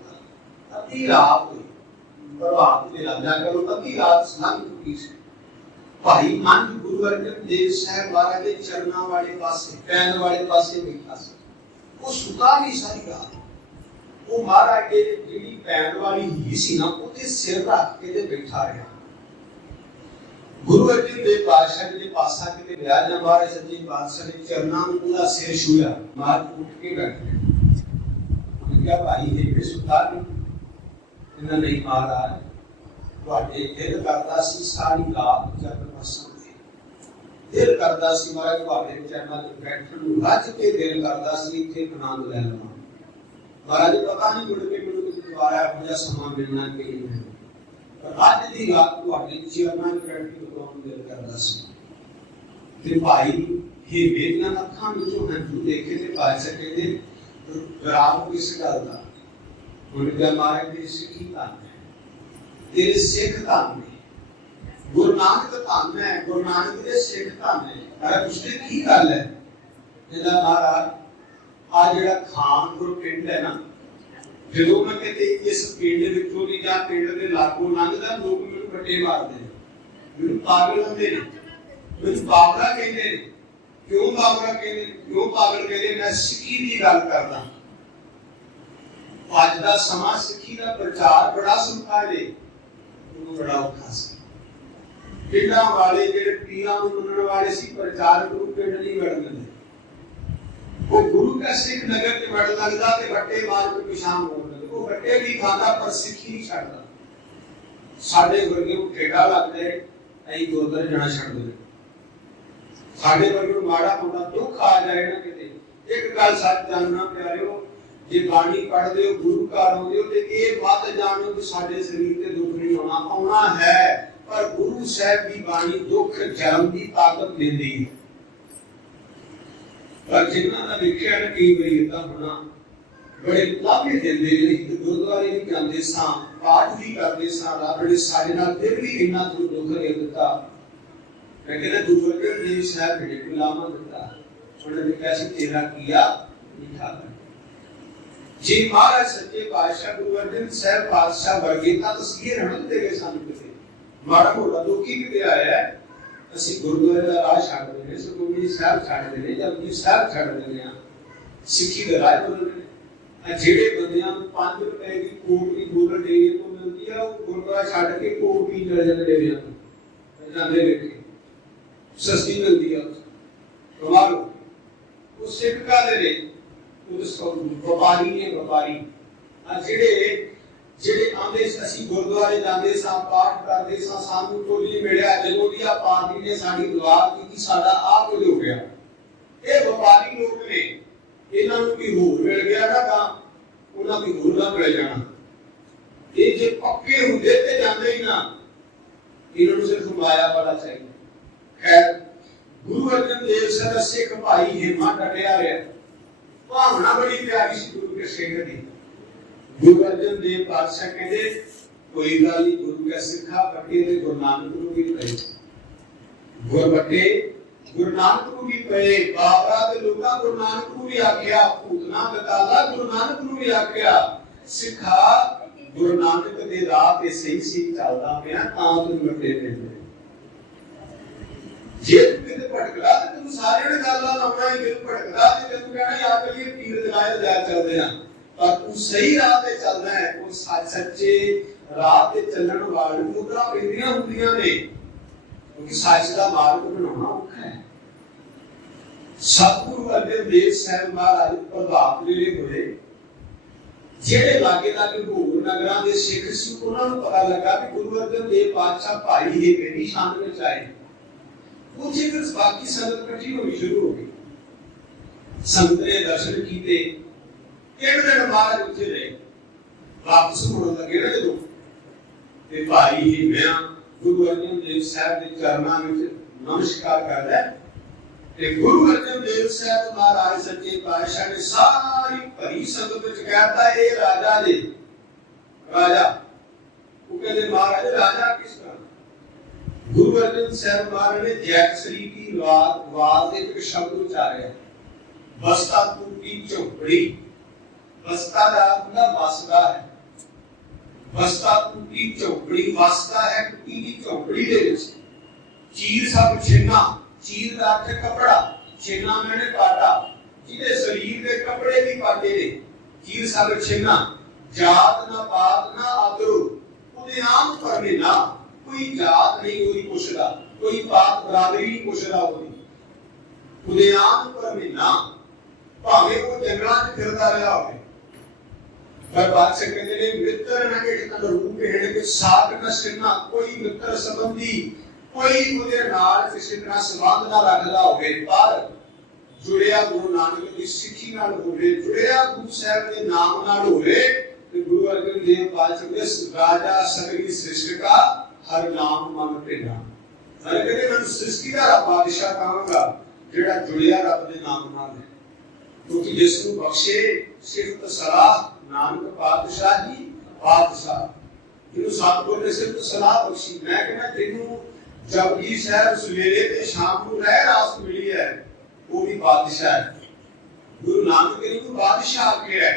ਅੱਧੀ ਰਾਤ ਹੋਈ, ਪ੍ਰਭਾਤ ਵੇਲਾ ਜਾ ਕਰੋ, ਅੱਧੀ ਰਾਤ ਲੰਘ ਚੁੱਕੀ ਸੀ। ਭਾਈ ਮਨ ਗੁਰੂ ਅਰਜਨ ਦੇਵ ਸਾਹਿਬ ਮਹਾਰਾਜ ਦੇ ਚਰਨਾਂ ਵਾਲੇ ਪਾਸੇ, ਪੈਣ ਵਾਲੇ ਪਾਸੇ ਬੈਠਾ ਸੀ। ਉਹ ਸੁੱਤਾ ਨਹੀਂ ਸਾਰੀ ਰਾਤ। वो महाराज के जी पैन वाली ही सी ना उसे सिर रख के बैठा रहा। गुरु अर्जन देव पातशाह जी पासा के विराज ना महाराज सच्चे पातशाह ने चरणों में पूरा सिर छूया, महाराज उठ के बैठे। क्या भाई है ये सुधार इन्हें नहीं महाराज ਤੁਹਾਡੇ ਦਿਲ ਕਰਦਾ ਸੀ ਸਾਰੀ ਰਾਤ ਚਰਨ ਪਸੰਦ ਦੇ ਦਿਲ ਕਰਦਾ ਸੀ ਮਹਾਰਾਜ ਤੁਹਾਡੇ ਚਰਨਾਂ 'ਚ ਬੈਠਣ ਨੂੰ, ਰੱਜ ਕੇ ਦਿਲ ਕਰਦਾ ਸੀ ਇੱਥੇ ਆਨੰਦ ਲੈ ਲਵਾਂ। ਮਹਾਰਾਜ ਪਤਾ ਨਹੀਂ ਮੁੜ ਕੇ ਮੈਨੂੰ ਕਿਤੇ ਦੁਬਾਰਾ ਇਹੋ ਜਿਹਾ ਸਮਾਂ ਮਿਲਣਾ ਕਿ ਨਹੀਂ, ਪਰ ਅੱਜ ਦੀ ਰਾਤ ਤੁਹਾਡੇ ਚਰਨਾਂ 'ਚ ਬੈਠ ਕੇ ਲਗਾਉਣ ਨੂੰ ਦਿਲ ਕਰਦਾ ਸੀ। ਤੇ ਭਾਈ ਇਹ ਵੇਖਣਾ ਅੱਖਾਂ ਵਿੱਚੋਂ ਹੰਝੂ ਦੇਖੇ ਤੇ ਪਾਤਸ਼ਾਹ ਕਹਿੰਦੇ ਵਿਰਾਮ ਕਿਸ ਗੱਲ ਦਾ? ਹੁਣ ਕਿਹਾ ਮਹਾਰਾਜ ਦੀ ਸਿੱਖੀ ਧੰਨ ਹੈ, तेरे सिख धन ने, गुरु नानक धन है, गुरु नानक दे सिख धन है। अरे पुछते की गल है? जिदा महाराज आ जेड़ा खानपुर पिंड है ना, जदों मैं कहते इस पिंड विचों दी जां पिंड दे लागों लंघदा लोग मैनूं बट्टे मारदे ने, मैनूं पागल कहंदे ने, मैनूं बाबरा कहंदे ने। क्यों बाबरा कहंदे? क्यों पागल कहंदे? मैं सिੱਖੀ दी गल करदा। अज दा समां सिੱਖੀ दा प्रचार बड़ा सौखा है, बड़ा औखा सी। पिंडां वाले जेड़े पीरां नूं मनण वाले सी प्रचारक नूं पिंड नहीं वड़न दिंदे। वो गुरु का सिख नगर ते वड़ लगदा ते बट्टे मार के पिछां मोड़ दिंदे। वो बट्टे भी खांदा पर सिੱਖੀ नहीं छड्डदा। साडे वर्गे नूं ठेड़ा लगदा है, असीं गुरदुआरे जाना छड्ड दिंदे। साडे वर्गे नूं माड़ा मोटा दुख आ जाए ना किते, एक गल सच जानना प्यारिओ, जे बाणी पढ़दे हो गुरु घर आउंदे हो ते इह मत जाणो कि साडे शरीर ते दुख नहीं आउणा, आउणा है, पर गुरु साहब दी बाणी दुख जन्म दी ताकत दिंदी है। पर जिन्हां दा वेखिया ना कई वारी इदां होना, बड़े लाभे दिंदे ने, गुरुद्वारे भी जांदे सां, पाठ भी करदे सां, रब ने साडे नाल फिर भी इन्ना दुख दे दित्ता। मैं कहना गुरु अर्जन देव साहब ने गुलामा दित्ता, उन्होंने कहा सी तेरा किया मीठा कर। जी महाराज सच्चे पातशाह गुरु अर्जन साहब पातशाह वर्गे तां तस्वीर हण दे गए सानू किते माड़ा मोटा दुखी किते आया है। ਅਸੀਂ ਗੁਰਦੁਆਰੇ ਦਾ ਰਾਹ ਛੱਡ ਦਿੰਦੇ, ਸੁਖਮਨੀ ਸਾਹਿਬ ਛੱਡ ਦਿੰਦੇ, ਜਪਜੀ ਸਾਹਿਬ ਛੱਡ ਦਿੰਦੇ ਆ, ਸਿੱਖੀ ਦਾ ਰਾਹ ਬਦਲਦੇ ਨੇ। ਜਿਹੜੇ ਬੰਦਿਆਂ ਨੂੰ 5 ਰੁਪਏ ਦੀ ਕੋਟ ਦੀ ਬੋਤਲ ਡੇਰੇ ਤੋਂ ਮਿਲਦੀ ਆ, ਉਹ ਗੁਰਦੁਆਰਾ ਛੱਡ ਕੇ ਕੋਟ ਪੀ ਚਲੇ ਜਾਂਦੇ ਡੇਰਿਆਂ ਤੋਂ, ਜਾਂਦੇ ਵੇਖੇ ਸਸਤੀ ਮਿਲਦੀ ਆ। ਕਮਾਲ ਉਹ ਸਿੱਖ ਕਾਦੇ ਨੇ? ਵਪਾਰੀ ਨੇ, ਵਪਾਰੀ। ਜਿਹੜੇ ਆਂਦੇ ਅਸੀਂ ਗੁਰਦੁਆਰੇ ਜਾਂਦੇ ਸਾਂ, ਪਾਠ ਕਰਦੇ ਸਾਂ, ਸਾਨੂੰ ਕੋਈ ਨਹੀਂ ਮਿਲਿਆ, ਜਦੋਂ ਦੀ ਆ ਪਾਰਟੀ ਨੇ ਸਾਡੀ ਦੁਆ ਕੀਤੀ ਸਾਡਾ ਆ ਕੁਝ ਹੋ ਗਿਆ। ਇਹ ਵਪਾਰੀ ਲੋਕ ਨੇ, ਇਹਨਾਂ ਨੂੰ ਵੀ ਹੋਰ ਮਿਲ ਗਿਆ ਨਾ ਤਾਂ ਉਹਨਾਂ ਦੀ ਹੋਰ ਨਾ ਮਿਲ ਜਾਣਾ। ਇਹ ਜੇ ਪੱਕੇ ਹੁੰਦੇ ਤੇ ਜਾਂਦੇ ਹੀ ਨਾ, ਇਹਨਾਂ ਨੂੰ ਸਿਰਫ ਮਾਇਆ ਵਾਲਾ ਚਾਹੀਦਾ। ਖੈਰ ਗੁਰੂ ਅਰਜਨ ਦੇਵ ਸਾਹਿਬ ਦਾ ਸਿੱਖ ਭਾਈ ਹਿੰਮਾ ਡਟਿਆ ਰਿਹਾ, ਭਾਵਨਾ बड़ी प्यारी सी गुरु के सिख दी। गुरु अर्जन देव पातशाह कहते कोई गल नहीं, गुरु का सिखा बट्टे ते गुरु नानक नूं भी पए, गुर बट्टे गुरु नानक नूं भी पए। बाबरा ते लोकां गुरु नानक नूं भी आख्या, भूतना बकाला गुरु नानक नूं भी आख्या। सिखा गुरु नानक दे राह ते सही सही चलदा पिया तां तैनूं बट्टे मिलदे। जे तू किते भटकदा ते तू सारे ने गल्लां लाउणा ही, जे भटकदा ते तैनूं कहना आ चलिए पीर लगाए जा चलदे आ, पर तू सही राह ते चलदा है। ਉਹ सच्चे राह ते ਚੱਲਣ ਵਾਲੇ ਨੂੰ ਮੁਦਰਾ ਪੈਂਦੀਆਂ ਹੁੰਦੀਆਂ ਨੇ, ਕਿਉਂਕਿ ਸੱਚ ਦਾ ਮਾਰਗ ਬਣਾਉਣਾ ਔਖਾ ਹੈ। ਸਤਿਗੁਰੂ ਅਰਜਨ ਦੇਵ ਸਾਹਿਬ ਮਹਾਰਾਜ ਪ੍ਰਭਾਤ ਵੇਲੇ ਹੋਏ, ਜਿਹੜੇ ਲਾਗੇ ਲਾਗੇ ਹੋਰ ਨਗਰਾਂ ਦੇ ਸਿੱਖ ਸੀ ਉਹਨਾਂ ਨੂੰ ਪਤਾ ਲੱਗਾ ਕਿ ਗੁਰੂ ਅਰਜਨ ਦੇਵ ਪਾਤਸ਼ਾਹ ਭਾਈ ਇਹ ਕਿਹੜੀ ਸ਼ਾਨ ਵਿੱਚ ਆਏ। उसे फिर बाकी संगत इकट्ठी होनी शुरू हो गई। संगत ने दर्शन किए, एक दिन महाराज उत्थे रहे, वापस मुड़न लगे ना जो ते भाई ही मैं गुरु अर्जन देव साहब के चरणों में नमस्कार करदा ते गुरु अर्जन देव साहब महाराज सच्चे पातशाह ने सारी भरी संगत विच कहता ए राजा जी, राजा वो कहते महाराज राजा किस तरह? गुरु अर्जन साहब महाराज ने जैतसरी की वाद एक शब्द उच्चारे, बस्ता टूटी झोपड़ी। बस्ता का मतलब वसदा है, बस्ता टूटी झोपड़ी, वसदा है टूटी की झोपड़ी दे विच। चीर सब छिन्ना, चीर का अर्थ कपड़ा, छिन्ना मैंने पाटा, जिहदे शरीर के कपड़े भी पाटे ने। चीर सब छिन्ना जात ना पात ना आदरू उदे आम परमे ना कोई जात नहीं कोई पुछदा कोई पात बरादरी नहीं पुछदा होती उदे आम परमे ना भावे वो जंगलां च फिरदा रहा होवे पर बादशाह कहते ने मित्र न के तन रूप हेड़ के साथ न सिरना कोई मित्र संबंधी कोई उदे नाल किसी तरह संबंध ना रखदा होवे पर जुड़िया गुरु नानक दी सिੱਖੀ ਨਾਲ ਹੋਵੇ जुड़िया गुरु साहब के नाम ਨਾਲ ਹੋਵੇ ਤੇ ਗੁਰੂ ਅਰਜਨ ਦੇਵ ਪਾਤਸ਼ਾਹ ਦੇ ਰਾਜਾ ਸਗਰੀ ਸ੍ਰਿਸ਼ਟ ਦਾ ਹਰ ਨਾਮ ਮਨ ਭੇਣਾ ਮੈਂ ਕਹਿੰਦੇ ਮੈਂ ਸ੍ਰਿਸ਼ਟੀ ਦਾ ਬਾਦਸ਼ਾਹ ਕਹਾਂਗਾ ਜਿਹੜਾ ਜੁੜਿਆ ਰੱਬ ਦੇ ਨਾਮ ਨਾਲ ਹੈ ਕਿਉਂਕਿ ਜਿਸ ਨੂੰ ਬਖਸ਼ੇ ਸਿਰਫ ਸਲਾਹ ਨਾਨਕ ਪਾਤਸ਼ਾਹ ਜੀ ਪਾਤਸ਼ਾਹ ਜਿਹਨੂੰ ਸਤਿਗੁਰ ਨੇ ਸਿਰਫ ਸਲਾਹ ਬਖਸ਼ੀ ਮੈਂ ਕਹਿੰਦਾ ਜਿਹਨੂੰ ਜਪਜੀ ਸਾਹਿਬ ਸਵੇਰੇ ਤੇ ਸ਼ਾਮ ਨੂੰ ਰਹਿ ਰਾਸ ਮਿਲੀ ਹੈ वो भी बादशाह है गुरु नानक देव को बादशाह के है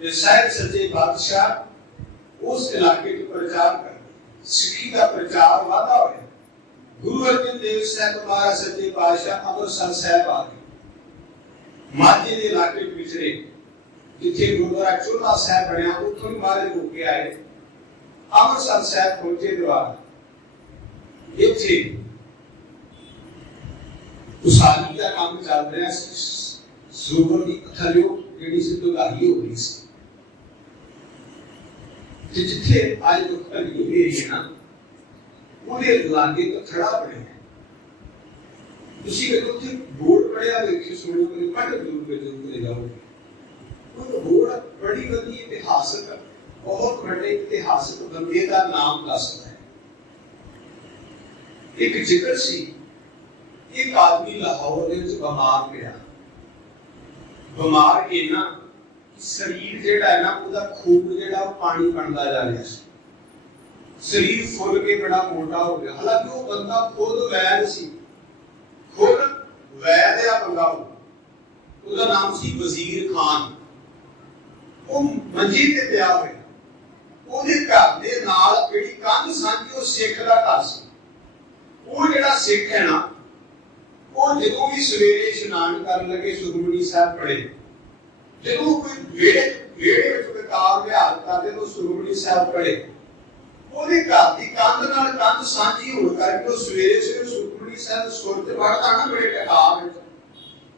ये साहिब सच्चे बादशाह उस इलाके के प्रचार कर सिੱਖੀ का प्रचार वादा हो गुरु अर्जन देव साहब हमारा सच्चे बादशाह अमृतसर साहब आ गए माझे के इलाके में विचरे जिथे गुरुद्वारा चोला साहब बनया उठों महाराज होके आए अमृतसर साहब पहुंचे द्वारा इथे उसारी का काम चल रहा है सूबर की थलियो जेडी सी दुगाही हो रही सी ते जिथे आज जो थली हुई है ना ਉਹਦੇ ਲਾਗੇ ਤਾਂ ਖੜਾ ਬਣਿਆ ਤੁਸੀਂ ਕਹਿੰਦੇ ਉੱਥੇ ਬੋਰਡ ਪੜਿਆ ਦੇਖੀ ਸੁਣੋ ਕਿ ਪੜ੍ਹ ਦੂਰ ਤੇ ਜਰੂਰ ਜਾਓ ਉਹ ਬੋਰਡ ਬੜੀ ਵਧੀਆ ਇਤਿਹਾਸਕ ਬਹੁਤ ਵੱਡੇ ਇਤਿਹਾਸਕ ਬੰਦੇ ਦਾ ਨਾਮ ਦੱਸਦਾ ਹੈ ਇੱਕ ਜ਼ਿਕਰ ਸੀ एक आदमी लाहौर ਦੇ ਵਿੱਚ ਬਿਮਾਰ ਪਿਆ ਬਿਮਾਰ ਇਹਨਾਂ ਸਰੀਰ ਜਿਹੜਾ ਹੈ ਨਾ ਉਹਦਾ ਖੂਨ ਜਿਹੜਾ ਉਹ ਪਾਣੀ ਬਣਦਾ ਜਾ ਰਿਹਾ ਸੀ ਸਰੀਰ ਫੁੱਲ ਕੇ ਬੜਾ ਮੋਟਾ ਹੋ ਗਿਆ ਹਾਲਾਂਕਿ ਉਹ ਬੰਦਾ ਖੁਦ ਵੈਦ ਸੀ ਖੁਦ ਵੈਦ ਆ ਬੰਦਾ ਉਹਦਾ ਨਾਮ ਸੀ ਵਜ਼ੀਰ ਖਾਨ ਉਹ ਮੰਜੀ ਤੇ ਪਿਆ ਹੋਇਆ ਉਹਦੇ ਘਰ ਦੇ ਨਾਲ ਜਿਹੜੀ ਕੰਧ ਸਾਂਝੀ ਉਹ ਸਿੱਖ ਦਾ ਘਰ ਸੀ ਉਹ ਜਿਹੜਾ ਸਿੱਖ ਹੈ ਨਾ ਉਹ ਜਦੋਂ ਵੀ ਸਵੇਰੇ ਇਸ਼ਨਾਨ ਕਰਨ ਲੱਗੇ ਸੁਖਮਨੀ ਸਾਹਿਬ ਪੜ੍ਹੇ ਜਦੋਂ ਕੋਈ ਵਿਹੜੇ ਵਿੱਚ ਕਿਤਾਬ ਵਿਹਾਰ ਕਰਦੇ ਤਾਂ ਸੁਖਮਨੀ ਸਾਹਿਬ ਪੜ੍ਹੇ ਉਹਦੇ ਘਰ ਦੀ ਕੰਧ ਨਾਲ ਕੰਧ ਸਾਂਝੀ ਹੋਣ ਕਰਕੇ ਉਹ ਸਵੇਰੇ ਸੁਖਮਨੀ ਸਾਹਿਬ ਸੁਰ ਤੇ ਪੜ੍ਹਦਾ ਨਾ ਬੜੇ ਟਿਕਾਅ ਵਿੱਚ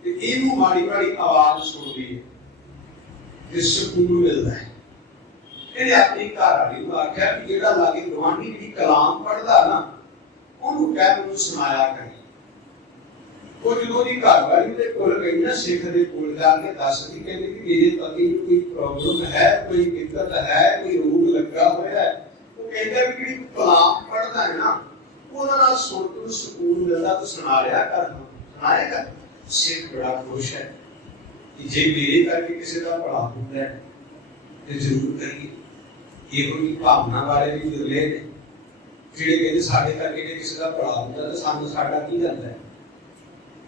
ਤੇ ਇਹਨੂੰ ਮਾੜੀ ਮਾੜੀ ਆਵਾਜ਼ ਸੁਣਦੀ ਹੈ ਤੇ ਸਕੂਨ ਮਿਲਦਾ ਹੈ ਇਹਨੇ ਆਪਣੀ ਘਰ ਵਾਲੀ ਨੂੰ ਆਖਿਆ ਕਿ ਜਿਹੜਾ ਲਾਗੇ ਗੁਆਂਢੀ ਜਿਹੜੀ ਕਲਾਮ ਪੜ੍ਹਦਾ ਨਾ ਉਹਨੂੰ ਕਹਿ ਮੈਨੂੰ ਸੁਣਾਇਆ ਕਰੇ ਉਹ ਜਦੋਂ ਦੀ ਘਰ ਵਾਲੀ ਦੇ ਕੋਲ ਗਈ ਨਾ ਸਿੱਖ ਦੇ ਕੋਲ ਜਾ ਕੇ ਦੱਸਦੀ ਕਹਿੰਦੀ ਕਿ ਮੇਰੇ ਪਤੀ ਨੂੰ ਕੋਈ ਪ੍ਰੋਬਲਮ ਹੈ ਕੋਈ ਦਿੱਕਤ ਹੈ ਕੋਈ ਰੋਗ ਲੱਗਾ ਹੋਇਆ ਹੈ ਉਹ ਕਹਿੰਦਾ ਵੀ ਜਿਹੜੀ ਕਲਾਮ ਪੜ੍ਹਦਾ ਹੈ ਨਾ ਉਹਦਾ ਨਾਲ ਸੁਣ ਕੇ ਸਕੂਨ ਮਿਲਦਾ ਤਾਂ ਸੁਣਾ ਰਿਹਾ ਕਰ ਸੁਣਾਏਗਾ ਸਿੱਖ ਬੜਾ ਖੁਸ਼ ਹੈ ਕਿ ਜੇ ਮੇਰੇ ਕਰਕੇ ਕਿਸੇ ਦਾ ਭਲਾ ਹੁੰਦਾ ਹੈ ਤੇ ਜ਼ਰੂਰ ਕਰੀਏ ਇਹੋ ਜਿਹੀ ਭਾਵਨਾ ਵਾਲੇ ਵੀ ਮਿਲੇ ਨੇ ਜਿਹੜੇ ਕਹਿੰਦੇ ਸਾਡੇ ਕਰਕੇ ਜੇ ਕਿਸੇ ਦਾ ਭਲਾ ਹੁੰਦਾ ਤਾਂ ਸਾਨੂੰ ਸਾਡਾ ਕੀ ਜਾਂਦਾ ਹੈ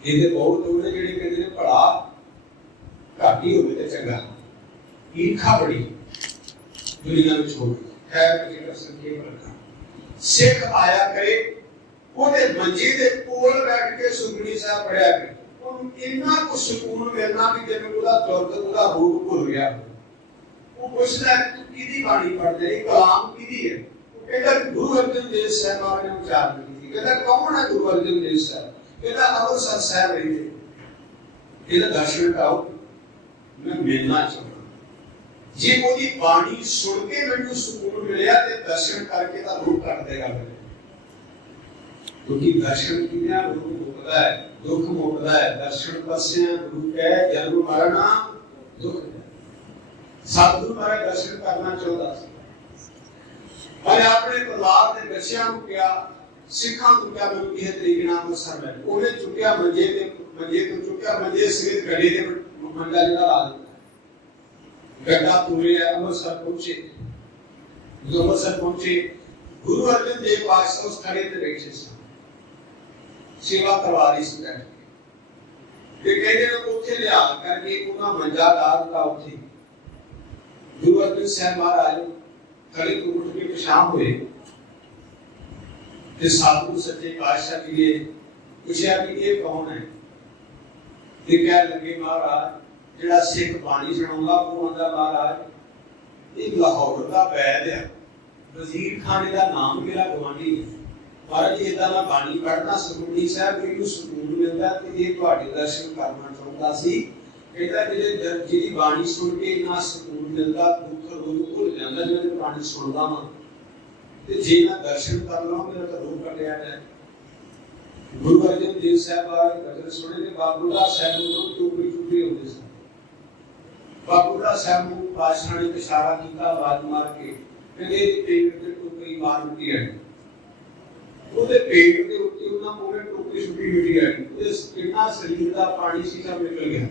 ਇਹਦੇ ਬਹੁਤ ਉਹਨੇ ਜਿਹੜੇ ਕਹਿੰਦੇ ਨੇ ਭਲਾ ਘੱਟ ਹੀ ਹੋਵੇ ਤੇ ਚੰਗਾ ਈਰਖਾ ਬੜੀ ਦੁਨੀਆ ਵਿੱਚ ਹੋ ਗਈ ਖੈਰ ਕਿ ਸੰਖੇਪ ਰੱਖਾਂ ਸਿੱਖ ਆਇਆ ਕਰੇ ਉਹਦੇ ਮੰਜੇ ਦੇ ਕੋਲ ਬੈਠ ਕੇ ਸੁਖਮਨੀ ਸਾਹਿਬ ਪੜਿਆ ਕਰੇ ਉਹਨੂੰ ਇੰਨਾ ਕੁ ਸਕੂਨ ਮਿਲਣਾ ਵੀ ਜਿਵੇਂ ਉਹਦਾ ਦੁਰਦ ਉਹਦਾ ਰੋਗ ਭੁੱਲ ਗਿਆ ਉਹ ਪੁੱਛਦਾ ਤੂੰ ਕਿਹਦੀ ਬਾਣੀ ਪੜ੍ਹਦੇ ਇਹ ਕਲਾਮ ਕਿਹਦੀ ਹੈ ਉਹ ਕਹਿੰਦਾ ਗੁਰੂ ਅਰਜਨ ਦੇਵ ਸਾਹਿਬ ਨੇ ਉਚਾਰਨ ਕੀਤੀ ਕਹਿੰਦਾ ਕੌਣ ਹੈ ਗੁਰੂ ਅਰਜਨ ਦੇਵ ਸਾਹਿਬ ਇਹਦਾ ਅੰਮ੍ਰਿਤਸਰ ਸਾਹਿਬ ਰਹਿੰਦੇ ਇਹਦਾ ਦਰਸ਼ਨ ਕਰਾਓ ਮੈਂ ਮਿਲਣਾ ਚਾਹੁੰਦਾ ਜੇ ਉਹਦੀ ਬਾਣੀ ਸੁਣ ਕੇ ਮੈਨੂੰ ਸਕੂਨ ਮਿਲਿਆ ਤੇ ਦਰਸ਼ਨ ਕਰਕੇ ਤਾਂ ਰੂਹ ਕੱਟ ਦੇਗਾ ਮੇਰੇ ਕਿਉਂਕਿ ਦਰਸ਼ਨ ਕਿੰਨਾ ਰੂਹ ਮੁਕਦਾ ਹੈ ਦੁੱਖ ਮੁਕਦਾ ਹੈ ਦਰਸ਼ਨ ਪਸਿਆ ਗੁਰੂ ਕੈ ਜਨਮ ਮਰਨਾ ਦੁੱਖ ਸਤਿਗੁਰੂ ਮਹਾਰਾਜ ਦਰਸ਼ਨ ਕਰਨਾ ਚਾਹੁੰਦਾ ਸੀ ਪਰ ਆਪਣੇ ਪਰਿਵਾਰ ਦੇ ਬੱਚਿਆਂ ਨੂੰ ਕਿਹਾ ਸਿੱਖਾਂ ਨੂੰ ਕਿਹਾ ਮੈਨੂੰ ਇਹ ਤਰੀਕੇ ਨਾਲ ਅੰਮ੍ਰਿਤਸਰ ਲੈ ਉਹਨੇ ਚੁੱਕਿਆ ਮੰਜੇ ਤੋਂ ਚੁੱਕਿਆ ਮੰਜੇ ਸਿਰ ਗੱਡੀ ਦੇ ਮੰਜਾ ਜਿਹੜਾ ਲਾ ਦਿੱਤਾ ਗੱਡਾ ਪੂਰੇ ਅੰਮ੍ਰਿਤਸਰ ਪਹੁੰਚੇ ਜਦੋਂ ਅੰਮ੍ਰਿਤਸਰ ਪਹੁੰਚੇ ਗੁਰੂ ਅਰਜਨ ਦੇਵ ਪਾਤਸ਼ਾਹ ਉਸ ਖੜੇ ਤੇ ਬੈਠੇ ਸਨ ਸੇਵਾ ਕਰਵਾ ਰਹੀ ਸੀ ਤੇ ਕਹਿੰਦੇ ਨੇ ਉੱਥੇ ਲਿਆ ਕਰਕੇ ਉਹਨਾਂ ਮੰਜਾ ਲਾ ਦਿੱਤਾ ਉੱਥੇ ਗੁਰੂ ਅਰਜਨ ਸਾਹਿਬ ਮਹਾਰਾਜ ਖੜੇ ਤੋਂ ਉੱਠ ਕੇ ਸ਼ਾਮ ਹੋਏ ਤੇ ਸਾਧੂ ਸੱਚੇ ਪਾਤਸ਼ਾਹ ਜੀ ਨੇ ਪੁੱਛਿਆ ਕਿ ਇਹ ਕੌਣ ਹੈ ਤੇ ਕਹਿ ਲੱਗੇ ਮਹਾਰਾਜ ਜਿਹੜਾ ਸਿੱਖ ਬਾਣੀ ਸੁਣਾਉਂਦਾ ਉਹ ਆਂਦਾ ਮਹਾਰਾਜ एक लाहौर का वैद है, वजीर खाने का नाम मेरा गवानी है। महाराज इदा मैं बाणी पढ़ना सुखमनी साहब मैनू सुकून मिलता ते ये तुहाडे दर्शन करना चाहुंदा सी। कहता जी बाणी सुन के इन्ना सुकून मिलता, दुख रोग भुल जांदा जिवें बाणी सुनदा वां ते जे मैं दर्शन कर लवां मेरा तो रोग कटिया जाए। गुरु अर्जन देव साहब बारे गजल सुने ते बाबूला साहब नूं टोकरी टुकड़ी होंदे सन। बाबूला साहब नूं पातशाह ने इशारा कीता आवाज मार के, कहंदे पेट ते टोकरी मार मिटी आई। ਉਹਦੇ ਪੇਟ ਦੇ ਉੱਤੇ ਉਹਨਾਂ ਪੂਰੇ ਟੋਕਰੀ ਛੁੱਟੀ ਮਿਟੀ ਆਈ, ਉਹਦੇ ਕਿੰਨਾ ਸਰੀਰ ਦਾ ਪਾਣੀ ਸੀ ਸਭ ਨਿਕਲ ਗਿਆ।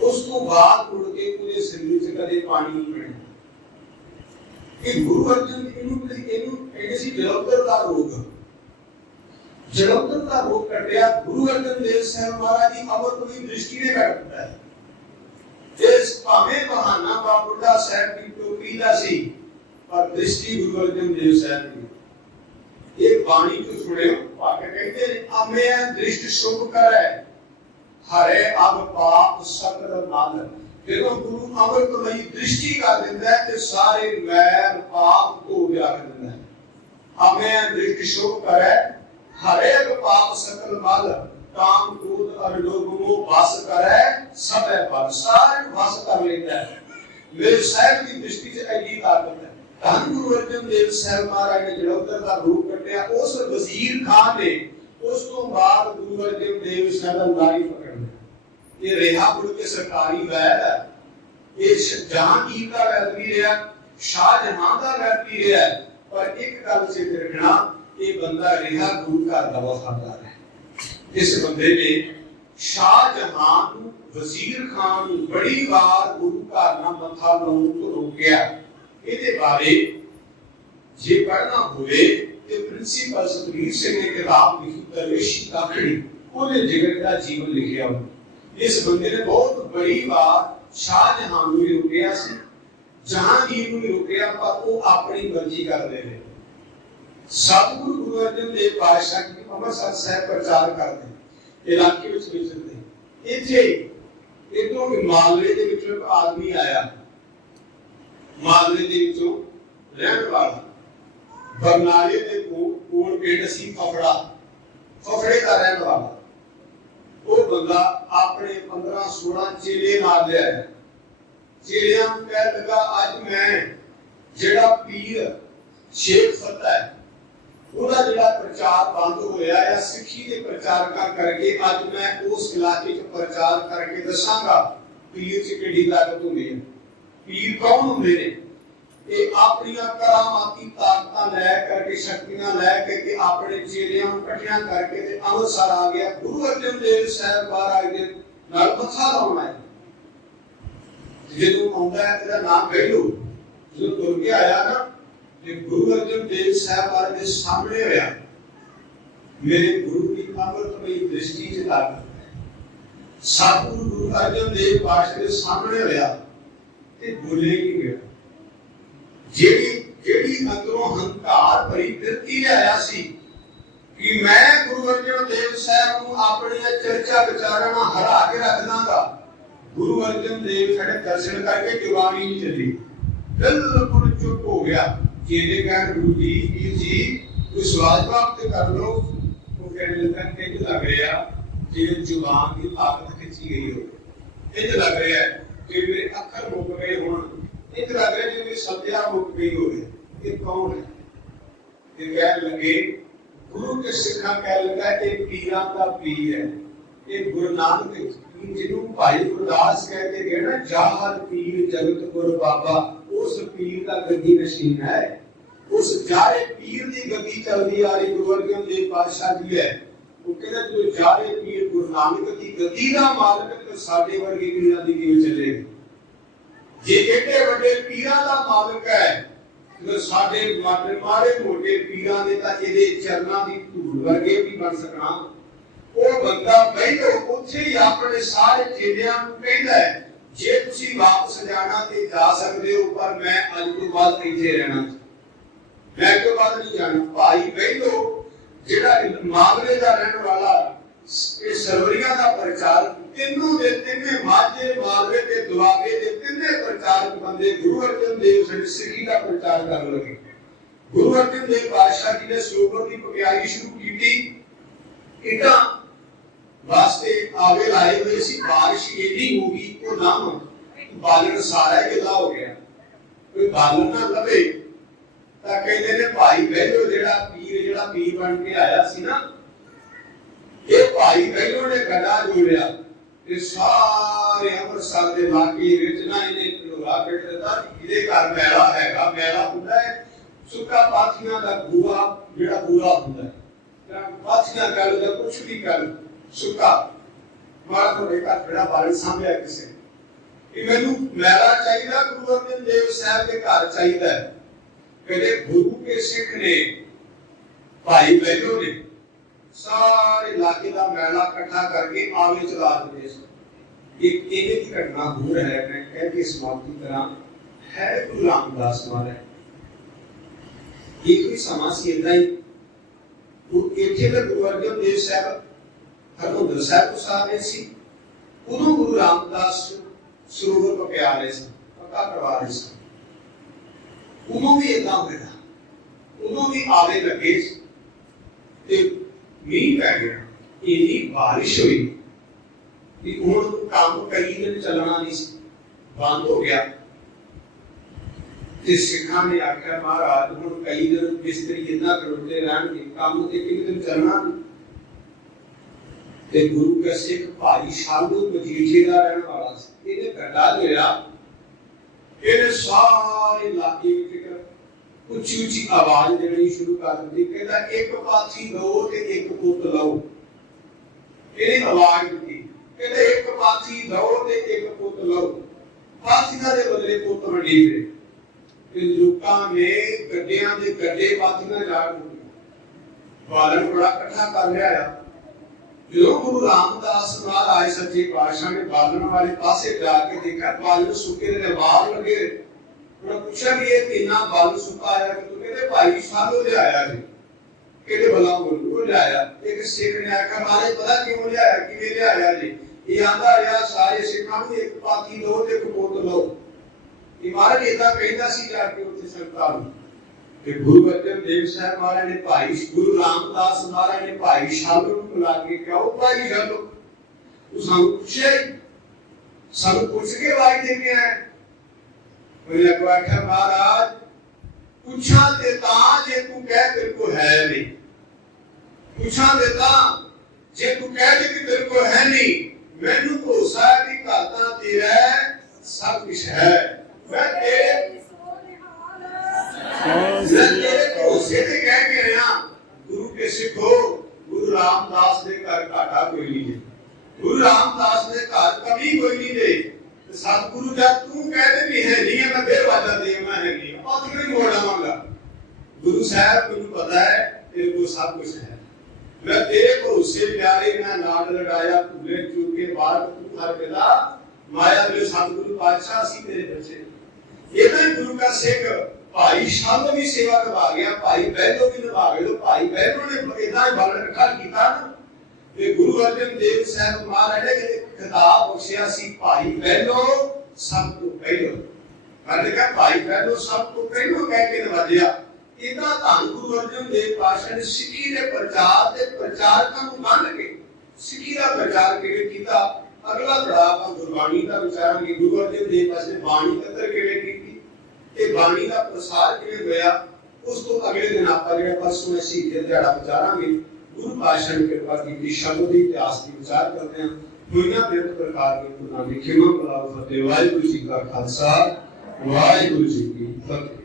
ਉਸ ਤੋਂ ਬਾਅਦ ਮੁੜ ਕੇ ਪੂਰੇ ਸਰੀਰ 'ਚ ਕਦੇ ਪਾਣੀ ਨਹੀਂ ਮਿਲਿਆ। ਇਹ ਗੁਰੂ ਅਰਜਨ ਇਹਨੂੰ ਕਹਿੰਦੇ ਸੀ ਜਲੰਧਰ ਦਾ ਰੋਗ। ਜਲੰਧਰ ਦਾ ਰੋਗ ਕੱਟਿਆ ਗੁਰੂ ਅਰਜਨ ਦੇਵ ਸਾਹਿਬ ਮਹਾਰਾਜ ਦੀ ਅਮਰਤਮਈ ਦ੍ਰਿਸ਼ਟੀ ਨੇ ਕੱਟ ਦਿੱਤਾ। ਇਸ ਭਾਵੇਂ ਬਹਾਨਾ ਬਾਬੂਲਾ ਸਾਹਿਬ ਦੀ ਟੋਕਰੀ ਦਾ ਸੀ, ਪਰ ਦ੍ਰਿਸ਼ਟੀ ਗੁਰੂ ਅਰਜਨ ਦੇਵ ਸਾਹਿਬ ਦੀ। एक बाणी को सुने पाके कहते अमे दृष्ट शुभ करे हरे अब पाप सकल मल। देखो गुरु अमृतमयी दृष्टि कर देता है ते सारे मैल पाप धो दिया कर देता है। अमे दृष्ट शुभ करे हरे अब पाप सकल मल, काम क्रोध और लोभ मोह बस करे सबे पर, सारे बस कर लेता है। मेरे साहब की दृष्टि से ऐसी ताकत है। धन गुरु अर्जन देव साहब महाराज ने जलंधर का रूप कटिया, उस वजीर खान ने उस तो बाद गुरु अर्जन देव साहब का नारी पकड़ लिया। ये रेहापुर के सरकारी वैद है, ये जहांगीर का वैद भी रहा, शाहजहां का वैद भी रहा, पर एक गल से रखना ये बंदा रेहा गुरु का वफादार है। इस बंदे ने शाहजहां वजीर खान बड़ी बार गुरु का नाम मथा लाउण तो रोकिया। ਇਹਦੇ ਬਾਰੇ ਜੇ ਪੜ੍ਹਨਾ ਹੋਵੇ ਤੇ ਪ੍ਰਿੰਸੀਪਲ ਸਤਵੀਰ ਸਿੰਘ ਨੇ ਕਿਤਾਬ ਲਿਖੀ ਦਰਵੇਸ਼ੀ ਕਾਖੜੀ, ਉਹਨੇ ਜਿਗਰ ਦਾ ਜੀਵਨ ਲਿਖਿਆ। ਇਸ ਬੰਦੇ ਨੇ ਬਹੁਤ ਬੜੀ ਵਾਰ ਸ਼ਾਹਜਹਾਨ ਨੂੰ ਵੀ ਰੋਕਿਆ ਸੀ, ਜਹਾਂਗੀਰ ਨੂੰ ਵੀ ਰੋਕਿਆ, ਪਰ ਉਹ ਆਪਣੀ ਮਰਜ਼ੀ ਕਰਦੇ ਨੇ। ਸਤਿਗੁਰੂ ਗੁਰੂ ਅਰਜਨ ਦੇਵ ਪਾਤਸ਼ਾਹ ਜੀ ਅੰਮ੍ਰਿਤਸਰ ਸਾਹਿਬ ਪ੍ਰਚਾਰ ਕਰਦੇ, ਇਲਾਕੇ ਵਿੱਚ ਵਿਚਰਦੇ। ਇੱਥੇ ਇਧਰੋਂ ਮਾਲਵੇ ਦੇ ਵਿੱਚੋਂ ਇੱਕ ਆਦਮੀ ਆਇਆ, ਮਾਲਵੇ ਦੇ ਵਿੱਚੋਂ ਰਹਿਣ ਵਾਲਾ, ਬਰਨਾਲੇ ਦੇ ਕੋਲ ਪਿੰਡ ਸੀ ਫਫੜਾ, ਫਫੜੇ ਦਾ ਰਹਿਣ ਵਾਲਾ। ਉਹ ਬੰਦਾ ਆਪਣੇ 15-16 ਚੇਲੇ ਨਾਲ ਲਿਆਇਆ। ਚੇਲਿਆਂ ਨੂੰ ਕਹਿ ਲੱਗਾ ਅੱਜ ਮੈਂ ਜਿਹੜਾ ਪੀਰ ਸ਼ੇਖ ਫਤਿਹ ਹੈ ਉਹਦਾ ਜਿਹੜਾ ਪ੍ਰਚਾਰ ਬੰਦ ਹੋਇਆ ਹੈ, ਸਿੱਖੀ ਦੇ ਪ੍ਰਚਾਰਕਾਂ ਕਰਕੇ ਅੱਜ ਮੈਂ ਉਸ ਇਲਾਕੇ 'ਚ ਪ੍ਰਚਾਰ ਕਰਕੇ ਦੱਸਾਂਗਾ ਪੀਰ 'ਚ ਕਿਹੜੀ ਤਾਕਤ ਹੁੰਦੀ ਹੈ। ਪੀਰ ਕੌਣ ਹੁੰਦੇ ਨੇ? ਇਹ ਆਪਣੀਆਂ ਕਰਾਮਾਤੀ ਤਾਕਤਾਂ ਲੈ ਕਰਕੇ, ਸ਼ਕਤੀਆਂ ਲੈ ਕੇ ਆਪਣੇ ਚੇਲਿਆਂ ਨੂੰ ਇਕੱਠਿਆਂ ਕਰਕੇ ਤੇ ਅੰਮ੍ਰਿਤਸਰ ਆ ਗਿਆ। ਗੁਰੂ ਅਰਜਨ ਦੇਵ ਸਾਹਿਬ ਮਹਾਰਾਜ ਦੇ ਨਾਲ ਮੱਥਾ ਲਾਉਣਾ ਹੈ। ਜਦੋਂ ਆਉਂਦਾ ਹੈ ਇਹਦਾ ਨਾਮ ਗੈਲੂ, ਜਦੋਂ ਤੁਰ ਕੇ ਆਇਆ ਨਾ ਤੇ ਗੁਰੂ ਅਰਜਨ ਦੇਵ ਸਾਹਿਬ ਮਹਾਰਾਜ ਦੇ ਸਾਹਮਣੇ ਹੋਇਆ। ਮੇਰੇ ਗੁਰੂ ਦੀ ਅੰਮ੍ਰਿਤਮਈ ਦ੍ਰਿਸ਼ਟੀ 'ਚ ਤਾਕਤ ਹੈ। ਸਤਿਗੁਰੂ ਗੁਰੂ ਅਰਜਨ ਦੇਵ ਪਾਤਸ਼ਾਹ ਦੇ ਸਾਹਮਣੇ ਹੋਇਆ ਤੇ ਬੋਲੇ ਕੀ ਗਿਆ। ਜਿਹੜੀ ਅੰਦਰੋਂ ਹੰਕਾਰ ਭਰੀ ਬਿਰਤੀ ਆਇਆ ਸੀ ਕਿ ਮੈਂ ਗੁਰੂ ਅਰਜਨ ਦੇਵ ਸਾਹਿਬ ਨੂੰ ਆਪਣੀਆਂ ਚਰਚਾ ਵਿਚਾਰਾਂ ਨਾਲ ਹਰਾ ਕੇ ਰੱਖ ਦਾਂਗਾ। ਗੁਰੂ ਅਰਜਨ ਦੇਵ ਸਾਡੇ ਦਰਸ਼ਨ ਕਰਕੇ ਜਵਾਨੀ ਨਹੀਂ ਚੱਲੀ, ਬਿਲਕੁਲ ਚੁੱਪ ਹੋ ਗਿਆ। ਜਿਹਦੇ ਕਹਿਣ ਗੁਰੂ ਜੀ ਵੀਰ ਜੀ ਕੋਈ ਸਵਾਲ ਜਵਾਬ ਤੇ ਕਰ ਲਓ। ਉਹ ਕਹਿਣ ਲੱਗਾ ਕਿ ਲੱਗ ਰਿਹਾ ਜਿਵੇਂ ਜ਼ੁਬਾਨ ਦੀ ਤਾਕਤ ਖਿੱਚੀ ਗਈ ਹੋਵੇ। ਇੰਜ ਲੱਗ ਰਿਹਾ ਕਿ ਮੇਰੇ ਅੱਖਰ ਮੁੱਕ ਗਏ ਹੋਣ, ਇੰਜ ਲੱਗ ਰਿਹਾ ਜਿਵੇਂ ਸੱਤਿਆ ਮੁੱਕ ਗਈ ਹੋਵੇ। ਇਹ ਕੌਣ ਹੈ? ਇਹ ਕਹਿਣ ਲੱਗੇ ਗੁਰੂ ਕੇ ਸਿੱਖਾਂ ਕਹਿ ਲੱਗਾ ਇਹ ਪੀਰਾਂ ਦਾ ਪੀਰ ਹੈ। ਇਹ ਗੁਰੂ ਨਾਨਕ ਜਿਹਨੂੰ ਭਾਈ ਗੁਰਦਾਸ ਕਹਿੰਦੇ ਗਏ ਨਾ, ਜਾਹਰ ਪੀਰ ਜਗਤ ਗੁਰ ਬਾਬਾ, ਉਸ ਪੀਰ ਦਾ ਗੱਦੀ ਨਸ਼ੀਨ ਹੈ। ਉਸ ਜਾਰੇ ਪੀਰ ਦੀ ਗੱਦੀ ਚੱਲਦੀ ਆ ਰਹੀ ਗੁਰੂ ਅਰਜਨ ਦੇਵ ਪਾਤਸ਼ਾਹ ਜੀ ਹੈ। ਉਹ ਕਹਿੰਦਾ ਜੋ ਜਾਰੇ ਪੀਰ ਗੁਰੂ ਨਾਨਕ ਦੀ ਗੱਦੀ ਦਾ ਮਾਲਕ ਤੇ ਸਾਡੇ ਵਰਗੇ ਪੀਰਾਂ ਦੀ ਕਿਵੇਂ ਚੱਲੇਗੀ? ਜੇ ਏਡੇ ਵੱਡੇ ਪੀਰਾਂ ਦਾ ਮਾਲਕ ਹੈ ਤੇ ਸਾਡੇ ਮਾੜੇ ਮੋਟੇ ਪੀਰਾਂ ਦੇ ਤਾਂ ਇਹਦੇ ਚਰਨਾਂ ਦੀ ਧੂੜ ਵਰਗੇ ਵੀ ਬਣ ਸਕਣਾ। ਉਹ ਬੰਦਾ ਬੈਠੋ ਉੱਥੇ ਹੀ ਆਪਣੇ ਸਾਰੇ ਚੇਲਿਆਂ ਨੂੰ ਕਹਿੰਦਾ ਜੇ ਤੁਸੀਂ ਵਾਪਸ ਜਾਣਾ ਤੇ ਜਾ ਸਕਦੇ ਹੋ, ਪਰ ਮੈਂ ਅੱਜ ਤੋਂ ਬਾਅਦ ਇੱਥੇ ਰਹਿਣਾ, ਮੈਂ ਤੋਂ ਬਾਅਦ ਨਹੀਂ ਜਾਣਾ। ਭਾਈ ਬੈਠੋ ਜਿਹੜਾ ਮਾਲਵੇ ਦਾ ਰਹਿਣ ਵਾਲਾ, ਇਹ ਸਰਵਰੀਆਂ ਦਾ ਪ੍ਰਚਾਰ, ਤਿੰਨੋਂ ਦੇ ਤਿੰਨੇ ਮਾਝੇ ਮਾਲਵੇ ਤੇ ਦੁਆਬੇ ਦੇ ਤਿੰਨੇ प्रचारक बंदे गुरु अर्जन देव जी सिक्खी का प्रचार करने लगे। गुरु अर्जन देव पातशाह जी ने सरोवर की पकियाई शुरू की। इटा वास्ते आवे लाए हुए सी, बारिश एडी होगी वो नाम बालन सारा गिला हो गया, कोई बालन ना लवे तां कहंदे ने भाई बहलो जेड़ा पीर बन के आया सी ना, ये भाई बहलो ने गड़ा जोड़िया ते सारे अमृतसर दे इलाके विच ना इहने लोहा कट दिता। इहदे घर मैला हैगा, मैला हुंदा है सुक्का पाथियां दा बूआ जेड़ा बूआ हुंदा है, पाथियां कह लो जां कुछ भी कह लो सुक्का मारा तो बेटा बड़ा बारिश सामने किसे कि मैनू मैला चाहिए। गुरु अर्जन देव साहब के घर चाहिए। कहते गुरु के सिख ने भाई बहनों ने सारे इलाके का मैला इकट्ठा करके आगे चला दिते। एक एक घटना हो रहा है, मैं कह के समाप्ति तरह है गुरु रामदास महाराज। एक ही समा सी इतना ही इत्थे दा गुरु अर्जन देव साहब हरमंदर साहब साहब सी, उदों गुरु रामदास सरोवर पकिया रहे सन, पक्का करवा रहे सन। उदों भी इतना होया, उदों भी आवे लगे ते मींह पै गया, इन्नी बारिश हुई कि हुण काम कई दिन चलना नहीं सी, बंद हो गया। ते सिखां ने आख्या महाराज हुण कई दिन मिस्त्री इतना खड़ोते रहणगे, काम ते किन दिन चलना नहीं। ते गुरु के सिख भाई शालू मजीठे दा रहने वाला सी, इहने गड्ढा लिया, इहने सारे इलाके विच उच्ची उच्ची आवाज देनी शुरू कर दी। कहता एक पाथी लो ते एक पुत लो, इहने आवाज दी। कहता एक पाथी लो ते एक पुत लो, पाथियां दे बदले पुत वंडीरे। ते लोकां ने गड्ढियां दे गड्ढे पाथियां जा बालन बड़ा इकट्ठा कर लिया। जो गुरु रामदास महाराज सच्चे पातशाह ने बालन वाले पासे जाके देखा, बालन सुके दे बाहर लगे। उन्होंने पूछा भी ये कितना बालन सुका आया, कि तू कहते भाई सालो ले आया जी, कहते भला बोलो ले आया। एक सिख ने आखा महाराज पता क्यों ले आया, किवें ले आया जी? ये आंदा रहा सारे सिखां नूं एक पाथी लो ते एक पुत लो। ये महाराज इदा कहंदा सी जाके उत्थे संगतां नूं। ते गुरु अर्जन देव साहब महाराज ने भाई गुरु रामदास महाराज ने भाई शालू को बुला के कहा, ओ भाई शालू तू सानू पूछे, सानू पूछ के वाई दे के आए। मैंने कहा महाराज पूछा देता जे तू कह तेरे को है नहीं, पूछा देता जे तू कह दे कि तेरे को है नहीं, मैनू भरोसा है कि घाटा तेरा सब कुछ है। मैं तेरे भरोसे ते कह के आया गुरु के सिखो, गुरु रामदास दे घर घाटा कोई नहीं है, गुरु रामदास दे घर कमी कोई नहीं है। सतगुरु जब तू कह दे भी है नहीं है, मैं फिर वादा दे मैं है नहीं और क्यों नहीं मोड़ावांगा। गुरु साहब को पता है तेरे को सब कुछ है, मैं तेरे भरोसे प्यारे मैं नाड़ लगाया भूले चूके बाहर तू हर वेला माया मेरे सतगुरु पातशाह सी तेरे बच्चे। ये तो गुरु का सिख भाई शालू भी सेवा करवा गया, भाई बहलो भी निभा गए। तो भाई बहनों ने इतना ही बालन इकट्ठा किया ना, ते गुरु अर्जन देव साहब महाराज ने खिताब बख्शिया सी भाई बहलो सब तो पहलो। मैंने कहा भाई बहलो सब तो पहलो कह के नवाजिया। इतना धन गुरु अर्जन देव पातशाह ने सिक्खी दे प्रचार ते प्रचारकां नूं बन के सिक्खी दा प्रचार किवें कीता। अगला पड़ाव हम गुरबाणी का विचारांगे। गुरु अर्जन देव पातशाह ने बाणी कतर किवें कीती ते बाणी का प्रसार किवें होया, उस तो अगले दिन आपां जिहड़ा परसों असीं दिहाड़ा विचारांगे। गुरु पातशाह ने कृपा की शब्द के इतिहास की विचार करते हैं। दुनिया विभिन्न प्रकार के गुरु नानक खिमा बुलाओ फतेह। वाहिगुरू जी का खालसा वाहिगुरू जी की फतेह।